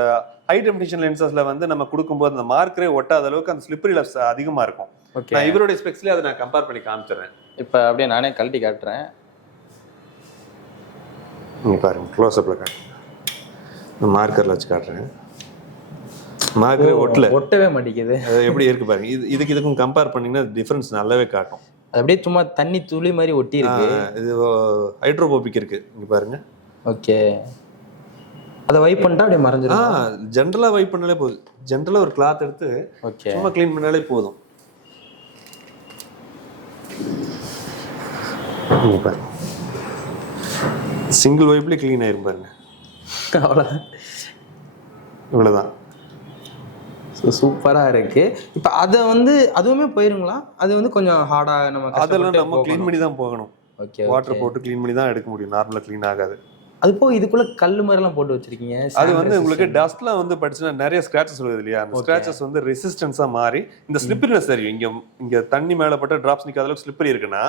ஹை டெஃபினிஷன் லென்சஸில் வந்து நம்ம கொடுக்கும்போது அந்த மார்க்கரே ஒட்டாத அளவுக்கு அந்த ஸ்லிப்பரி லெஃப்ஸ் அதிகமாக இருக்கும். நான் இவருடைய ஸ்பெக்ஸ்லேயே அதை நான் கம்பேர் பண்ணி காமிச்சிடுறேன். இப்போ அப்படியே நானே கழட்டி காட்டுறேன். நீங்கள் பாருங்க, க்ளோஸ்அப்பில் காட்டுறேன், மார்க்கரில் வச்சு காட்டுறேன். மார்க்கரே ஒட்டவே மாட்டேங்குது. எப்படி இருக்கு பாருங்க. இதுக்கும் கம்பேர் பண்ணீங்கன்னா டிஃபரன்ஸ் நல்லாவே காட்டும். அது அப்படியே சும்மா தண்ணி துளி மாதிரி ஒட்டி இருக்கு. இது ஹைட்ரோபோபிக் இருக்கு, இங்க பாருங்க. ஓகே, அதை வைப் பண்ணிட்டா அப்படியே மறைஞ்சிரும். ஜென்ரலா வைப் பண்ணாலே போதும். ஜென்ரலா ஒரு கிளாத் எடுத்து சும்மா க்ளீன் பண்ணாலே போதும். பாருங்க, சிங்கிள் வைப்ல க்ளீன் ஆயிரும் பாருங்க. அவ்வளோதான், இவ்வளவுதான். சூப்பரா இருக்கு. இப்ப அதை வந்து அதுவுமே போயிருங்களா? அது வந்து கொஞ்சம் ஹார்டா அதெல்லாம் நம்ம க்ளீன் பண்ணி தான் போகணும். ஓகே, வாட்டர் போட்டு க்ளீன் பண்ணி தான் எடுக்க முடியும். நார்மலா க்ளீன் ஆகாது. அது போக இதுக்குள்ள கல்லு மாதிரி எல்லாம் போட்டு வச்சிருக்கீங்க. அது வந்து உங்களுக்கு டஸ்ட்லாம் வந்து படிச்சுன்னா நிறைய ஸ்கிராச்சஸ் வருது இல்லையா? அந்த ஸ்கிராச்சஸ் வந்து ரெசிஸ்டன்ஸா மாறி இந்த ஸ்லிப்பரினஸ் தெரியும். இங்க தண்ணி மேல பட்ட டிராப்ஸ் நிக்காத அளவுக்கு ஸ்லிப்பரி இருக்குன்னா,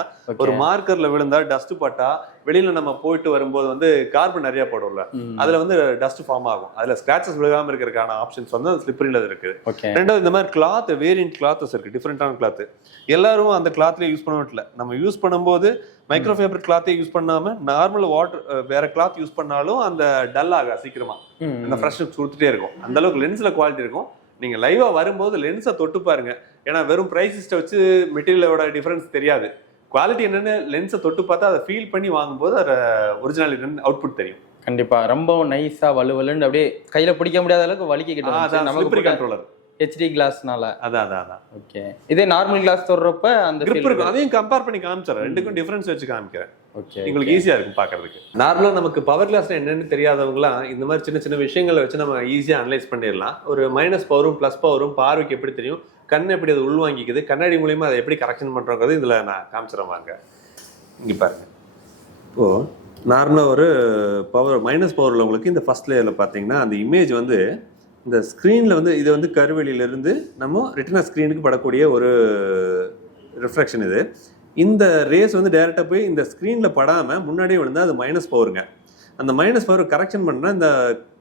ஒரு மார்க்கர்ல விழுந்தா டஸ்ட் பட்டா வெளியில நம்ம போயிட்டு வரும்போது வந்து கார்பன் நிறைய போடும்ல, அதுல வந்து டஸ்ட் ஃபார்ம் ஆகும். அதுல ஸ்கிராச்சஸ் விழுகாம இருக்கிறதுக்கான ஆப்ஷன்ஸ் வந்து அந்த ஸ்லிப்பரில இருக்கு. ரெண்டாவது இந்த மாதிரி கிளாத், வேரியன்ட் கிளாத்ஸ் இருக்கு, டிஃப்ரெண்டான கிளாத். எல்லாரும் அந்த கிளாத்ல யூஸ் பண்ண நம்ம யூஸ் பண்ணும்போது மைக்ரோஃபைபர் கிளாத்தை யூஸ் பண்ணாம நார்மல் வாட்டர் வேற கிளாத் யூஸ் பண்ணாலும் அந்த டல் ஆக சீக்கிரமா அந்த ஃப்ரெஷ்னஸ் கொடுத்துட்டே இருக்கும். அந்த அளவுக்கு லென்ஸ்ல குவாலிட்டி இருக்கும். நீங்க லைவா வரும்போது லென்ஸை தொட்டு பாருங்க. ஏன்னா வெறும் பிரைஸிஸ்ட வச்சு மெட்டீரியலோட டிஃபரன்ஸ் தெரியாது. குவாலிட்டி என்னன்னு லென்ஸை தொட்டு பார்த்தா அதை ஃபீல் பண்ணி வாங்கும்போது அதை ஒரிஜினாலிட்டி அவுட்புட் தெரியும். கண்டிப்பா ரொம்ப நைஸா வலுவலுன்னு அப்படியே கையில பிடிக்க முடியாத அளவுக்கு வலிக்கிட்டு நமக்கு கண்ட்ரோலர் ஹெச்டி கிளாஸ்னால. அதான். ஓகே, இதே நார்மல் கிளாஸ் தொடுறப்ப அந்த grip இருக்கும். அதையும் கம்பேர் பண்ணி காமிச்சறேன். ரெண்டுக்கும் டிஃபரன்ஸ் வச்சு காமிக்கிறேன். ஓகே, உங்களுக்கு ஈஸியா இருக்கும் பார்க்கிறதுக்கு. நார்மலா நமக்கு பவர் கிளாஸ்னா என்னன்னு தெரியாதவங்கலாம் இந்த மாதிரி சின்ன சின்ன விஷயங்களை வச்சு நம்ம ஈஸியா அனலைஸ் பண்ணிடலாம். ஒரு மைனஸ் பவரும் பிளஸ் பவரும் பார்வைக்கு எப்படி தெரியும், கண் எப்படி அது உள்வாங்கிக்குது, கண்ணாடி மூலியமா அதை எப்படி கரெக்ஷன் பண்றோங்கிறது இதுல நான் காமிச்சிடறேன் வாங்க. இங்க பாருங்க. இப்போ நார்மலா ஒரு பவர் மைனஸ் பவர்ல உங்களுக்கு இந்த ஃபர்ஸ்ட் லேயர்ல பாத்தீங்கன்னா அந்த இமேஜ் வந்து இந்த ஸ்க்ரீனில் வந்து இது வந்து கருவெளியிலிருந்து நம்ம ரெட்டினா ஸ்க்ரீனுக்கு படக்கூடிய ஒரு ரிஃப்ளெக்ஷன். இந்த ரேஸ் வந்து டைரெக்டாக போய் இந்த ஸ்க்ரீனில் படாமல் முன்னாடியே விழுந்தால் அது மைனஸ் பவருங்க. அந்த மைனஸ் பவர் கரெக்ஷன் பண்ணால் இந்த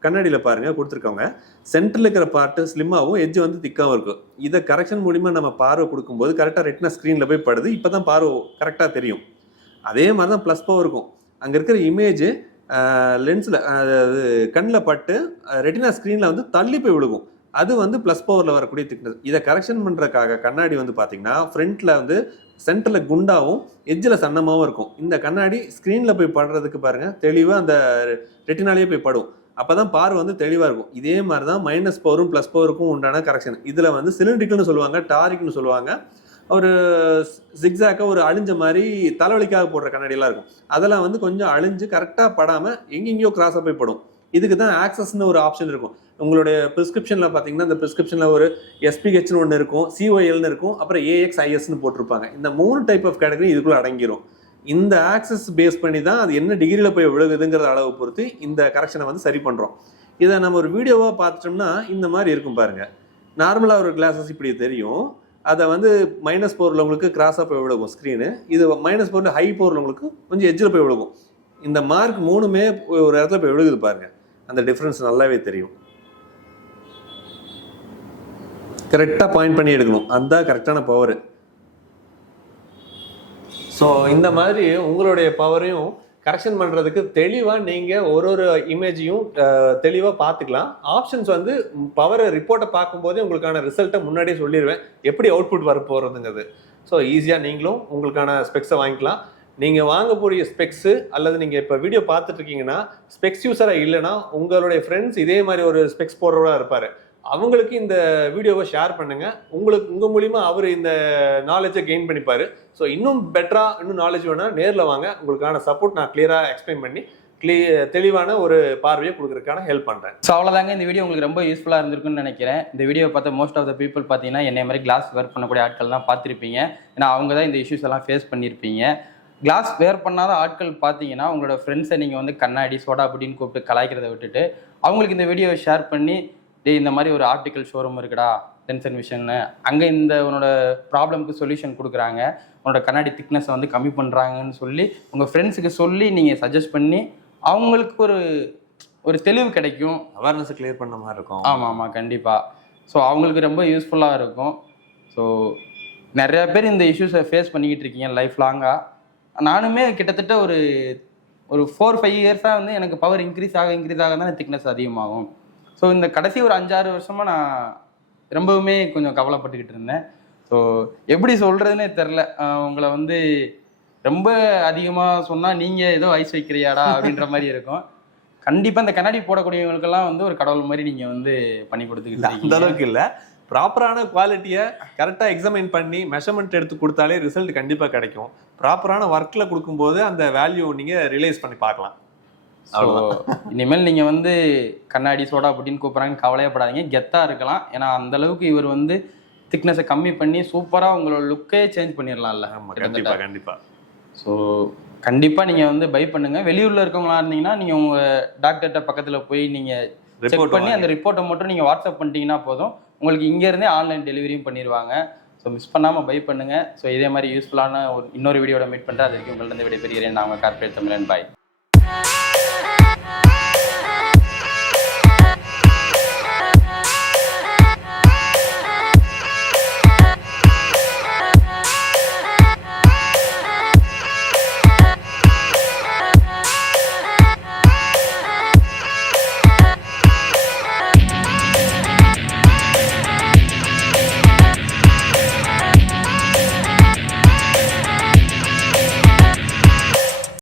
கண்ணாடியில் பாருங்கள் கொடுத்துருக்கவங்க சென்டரில் இருக்கிற பார்ட்டு ஸ்லிம்மாகவும் எட்ஜ் வந்து திக்காகவும் இருக்கும். இதை கரெக்ஷன் மூலிமா நம்ம பார்வை கொடுக்கும்போது கரெக்டாக ரெட்டினா ஸ்க்ரீனில் போய் படுது. இப்போ தான் பார்வை கரெக்டாக தெரியும். அதே மாதிரி தான் ப்ளஸ் பவர் இருக்கும். அங்கே இருக்கிற இமேஜ் லென்ஸில் கண்ணில் பட்டு ரெட்டினா ஸ்க்ரீனில் வந்து தள்ளி போய் விழுகும். அது வந்து ப்ளஸ் பவரில் வரக்கூடிய திக்னஸ். இதை கரெக்ஷன் பண்ணுறதுக்காக கண்ணாடி வந்து பார்த்தீங்கன்னா ஃப்ரண்ட்டில் வந்து சென்டரில் குண்டாகவும் எட்ஜில் சன்னமாகவும் இருக்கும். இந்த கண்ணாடி ஸ்க்ரீனில் போய் படுறதுக்கு பாருங்கள் தெளிவாக அந்த ரெட்டினாலேயே போய் படும். அப்போ தான் பார்வை வந்து தெளிவாக இருக்கும். இதே மாதிரி தான் மைனஸ் பவரும் ப்ளஸ் பவருக்கும் உண்டான கரெக்ஷன். இதில் வந்து சிலிண்ட்ரிக்கல்னு சொல்லுவாங்க, டாரிக்னு சொல்லுவாங்க. ஒரு ஜிக்ஸாக்காக ஒரு அழிஞ்ச மாதிரி தலைவலிக்காக போடுற கண்ணாடியெல்லாம் இருக்கும். அதெல்லாம் வந்து கொஞ்சம் அழிஞ்சு கரெக்டாக படாமல் எங்கெங்கேயோ கிராஸாக போய் படும். இதுக்கு தான் ஆக்சஸ்னு ஒரு ஆப்ஷன் இருக்கும். உங்களுடைய ப்ரிஸ்கிரிப்ஷனில் பார்த்தீங்கன்னா இந்த ப்ரிஸ்கிரிப்ஷனில் ஒரு SPHன்னு ஒன்று இருக்கும், COLன்னு இருக்கும், அப்புறம் AXISன்னு போட்டிருப்பாங்க. இந்த 3 டைப் ஆஃப் கேட்டகரி இதுக்குள்ளே அடங்கிடும். இந்த ஆக்சஸ் பேஸ் பண்ணி தான் அது என்ன டிகிரியில் போய் விழுகுதுங்கிற அளவு பொறுத்து இந்த கரெக்ஷனை வந்து சரி பண்ணுறோம். இதை நம்ம ஒரு வீடியோவாக பார்த்துட்டோம்னா இந்த மாதிரி இருக்கும் பாருங்கள். நார்மலாக ஒரு கிளாஸஸ் இப்படி தெரியும். அதை வந்து மைனஸ் பவரில் உங்களுக்கு கிராஸாக போய் விழுகும் ஸ்க்ரீனு. இது மைனஸ் பவரில் ஹை பவரில் உங்களுக்கு கொஞ்சம் எட்ஜில் போய் விழுகும். இந்த மார்க் 3மே ஒரு இடத்துல போய் விழுகுது பாருங்கள். அந்த டிஃப்ரென்ஸ் நல்லாவே தெரியும். கரெக்டாக பாயிண்ட் பண்ணி எடுக்கணும், அதுதான் கரெக்டான பவர். ஸோ இந்த மாதிரி உங்களுடைய பவரையும் கரெக்ஷன் பண்ணுறதுக்கு தெளிவாக நீங்கள் ஒரு இமேஜையும் தெளிவாக பார்த்துக்கலாம். ஆப்ஷன்ஸ் வந்து பவரை ரிப்போர்ட்டை பார்க்கும்போதே உங்களுக்கான ரிசல்ட்டை முன்னாடியே சொல்லிடுவேன், எப்படி அவுட்புட் வர போகிறதுங்கிறது. ஸோ ஈஸியாக நீங்களும் உங்களுக்கான ஸ்பெக்ஸை வாங்கிக்கலாம். நீங்கள் வாங்கக்கூடிய ஸ்பெக்ஸு அல்லது நீங்கள் இப்போ வீடியோ பார்த்துட்ருக்கீங்கன்னா ஸ்பெக்ஸ் யூஸராக இல்லைன்னா உங்களுடைய ஃப்ரெண்ட்ஸ் இதே மாதிரி ஒரு ஸ்பெக்ஸ் போடுறவராக இருப்பார், அவங்களுக்கு இந்த வீடியோவை ஷேர் பண்ணுங்கள். உங்கள் மூலிமா அவர் இந்த நாலேஜை கெயின் பண்ணிப்பார். ஸோ இன்னும் பெட்டராக இன்னும் நாலேஜ் வேணால் நேரில் வாங்க, உங்களுக்கான சப்போர்ட் நான் கிளியராக எக்ஸ்பிளைன் பண்ணி தெளிவான ஒரு பார்வையை கொடுக்குறதுக்கான ஹெல்ப் பண்ணுறேன். ஸோ அவ்வளோதாங்க, இந்த வீடியோ உங்களுக்கு ரொம்ப யூஸ்ஃபுல்லாக இருந்திருக்குன்னு நினைக்கிறேன். இந்த வீடியோ பார்த்த மோஸ்ட் ஆஃப் த பீப்புள் பார்த்தீங்கன்னா என்னை மாதிரி கிளாஸ் வேர் பண்ணக்கூடிய ஆட்கள் தான் பார்த்துருப்பீங்க. ஏன்னா அவங்க தான் இந்த இஷ்யூஸ் எல்லாம் ஃபேஸ் பண்ணியிருப்பீங்க. கிளாஸ் வேர் பண்ணாத ஆட்கள் பார்த்தீங்கன்னா உங்களோட ஃப்ரெண்ட்ஸை நீங்கள் வந்து கண்ணாடி சோடா அப்படின்னு கூப்பிட்டு கலாய்க்கிறத விட்டுட்டு அவங்களுக்கு இந்த வீடியோவை ஷேர் பண்ணி, இந்த மாதிரி ஒரு ஆப்டிக்கல் ஷோரூம் இருக்குடா டென்சன் விஷன்னு, அங்கே இந்த உன்னோட ப்ராப்ளம்க்கு சொல்யூஷன் கொடுக்குறாங்க, உன்னோட கண்ணாடி திக்னஸை வந்து கம்மி பண்ணுறாங்கன்னு சொல்லி உங்கள் ஃப்ரெண்ட்ஸுக்கு சொல்லி நீங்கள் சஜஸ்ட் பண்ணி அவங்களுக்கு ஒரு தெளிவு கிடைக்கும், அவேர்னஸை கிளியர் பண்ண மாதிரி இருக்கும். ஆமாம் கண்டிப்பாக. ஸோ அவங்களுக்கு ரொம்ப யூஸ்ஃபுல்லாக இருக்கும். ஸோ நிறையா பேர் இந்த இஷ்யூஸை ஃபேஸ் பண்ணிக்கிட்டு இருக்கீங்க லைஃப் லாங்காக. நானுமே கிட்டத்தட்ட ஒரு 4-5 இயர்ஸாக வந்து எனக்கு பவர் இன்க்ரீஸ் ஆக தான் திக்னஸ் அதிகமாகும். ஸோ இந்த கடைசி ஒரு 5-6 வருஷமாக நான் ரொம்பவுமே கொஞ்சம் கவலைப்பட்டுக்கிட்டு இருந்தேன். ஸோ எப்படி சொல்கிறதுனே தெரில. உங்களை வந்து ரொம்ப அதிகமாக சொன்னால் நீங்கள் ஏதோ ஐஸ் வைக்கிறியாடா அப்படின்ற மாதிரி இருக்கும். கண்டிப்பாக இந்த கண்ணாடி போடக்கூடியவங்களுக்கெல்லாம் வந்து ஒரு கடவுள் மாதிரி நீங்கள் வந்து பண்ணி கொடுத்துக்கிட்டு அந்த அளவுக்கு இல்லை, ப்ராப்பரான குவாலிட்டியை கரெக்டாக எக்ஸாமின் பண்ணி மெஷர்மெண்ட் எடுத்து கொடுத்தாலே ரிசல்ட் கண்டிப்பாக கிடைக்கும். ப்ராப்பரான ஒர்க்கில் கொடுக்கும்போது அந்த வேல்யூ நீங்கள் ரியலைஸ் பண்ணி பார்க்கலாம். ஸோ இனிமேல் நீங்கள் வந்து கண்ணாடி சோடா அப்படின்னு கூப்பிட்றாங்க கவலையப்படாதீங்க, கெத்தாக இருக்கலாம். ஏன்னா அந்தளவுக்கு இவர் வந்து திக்னஸை கம்மி பண்ணி சூப்பராக உங்களோட லுக்கே சேஞ்ச் பண்ணிடலாம்ல. கண்டிப்பாக கண்டிப்பாக. ஸோ கண்டிப்பாக நீங்கள் வந்து பை பண்ணுங்கள். வெளியூரில் இருக்கவங்களா இருந்தீங்கன்னா நீங்கள் உங்கள் டாக்டர்கிட்ட பக்கத்தில் போய் நீங்கள் செக் பண்ணி அந்த ரிப்போர்ட்டை மட்டும் நீங்கள் வாட்ஸ்அப் பண்ணிட்டீங்கன்னா போதும், உங்களுக்கு இங்கேருந்தே ஆன்லைன் டெலிவரியும் பண்ணிடுவாங்க. ஸோ மிஸ் பண்ணாமல் பை பண்ணுங்கள். ஸோ இதே மாதிரி யூஸ்ஃபுல்லான இன்னொரு வீடியோட மீட் பண்ணுறேன். அது வரைக்கும் உங்கள்கிட்ட விடைபெறுகிறேன். நான் உங்கள் கார்ப்பரேட் தமிழன். பாய்.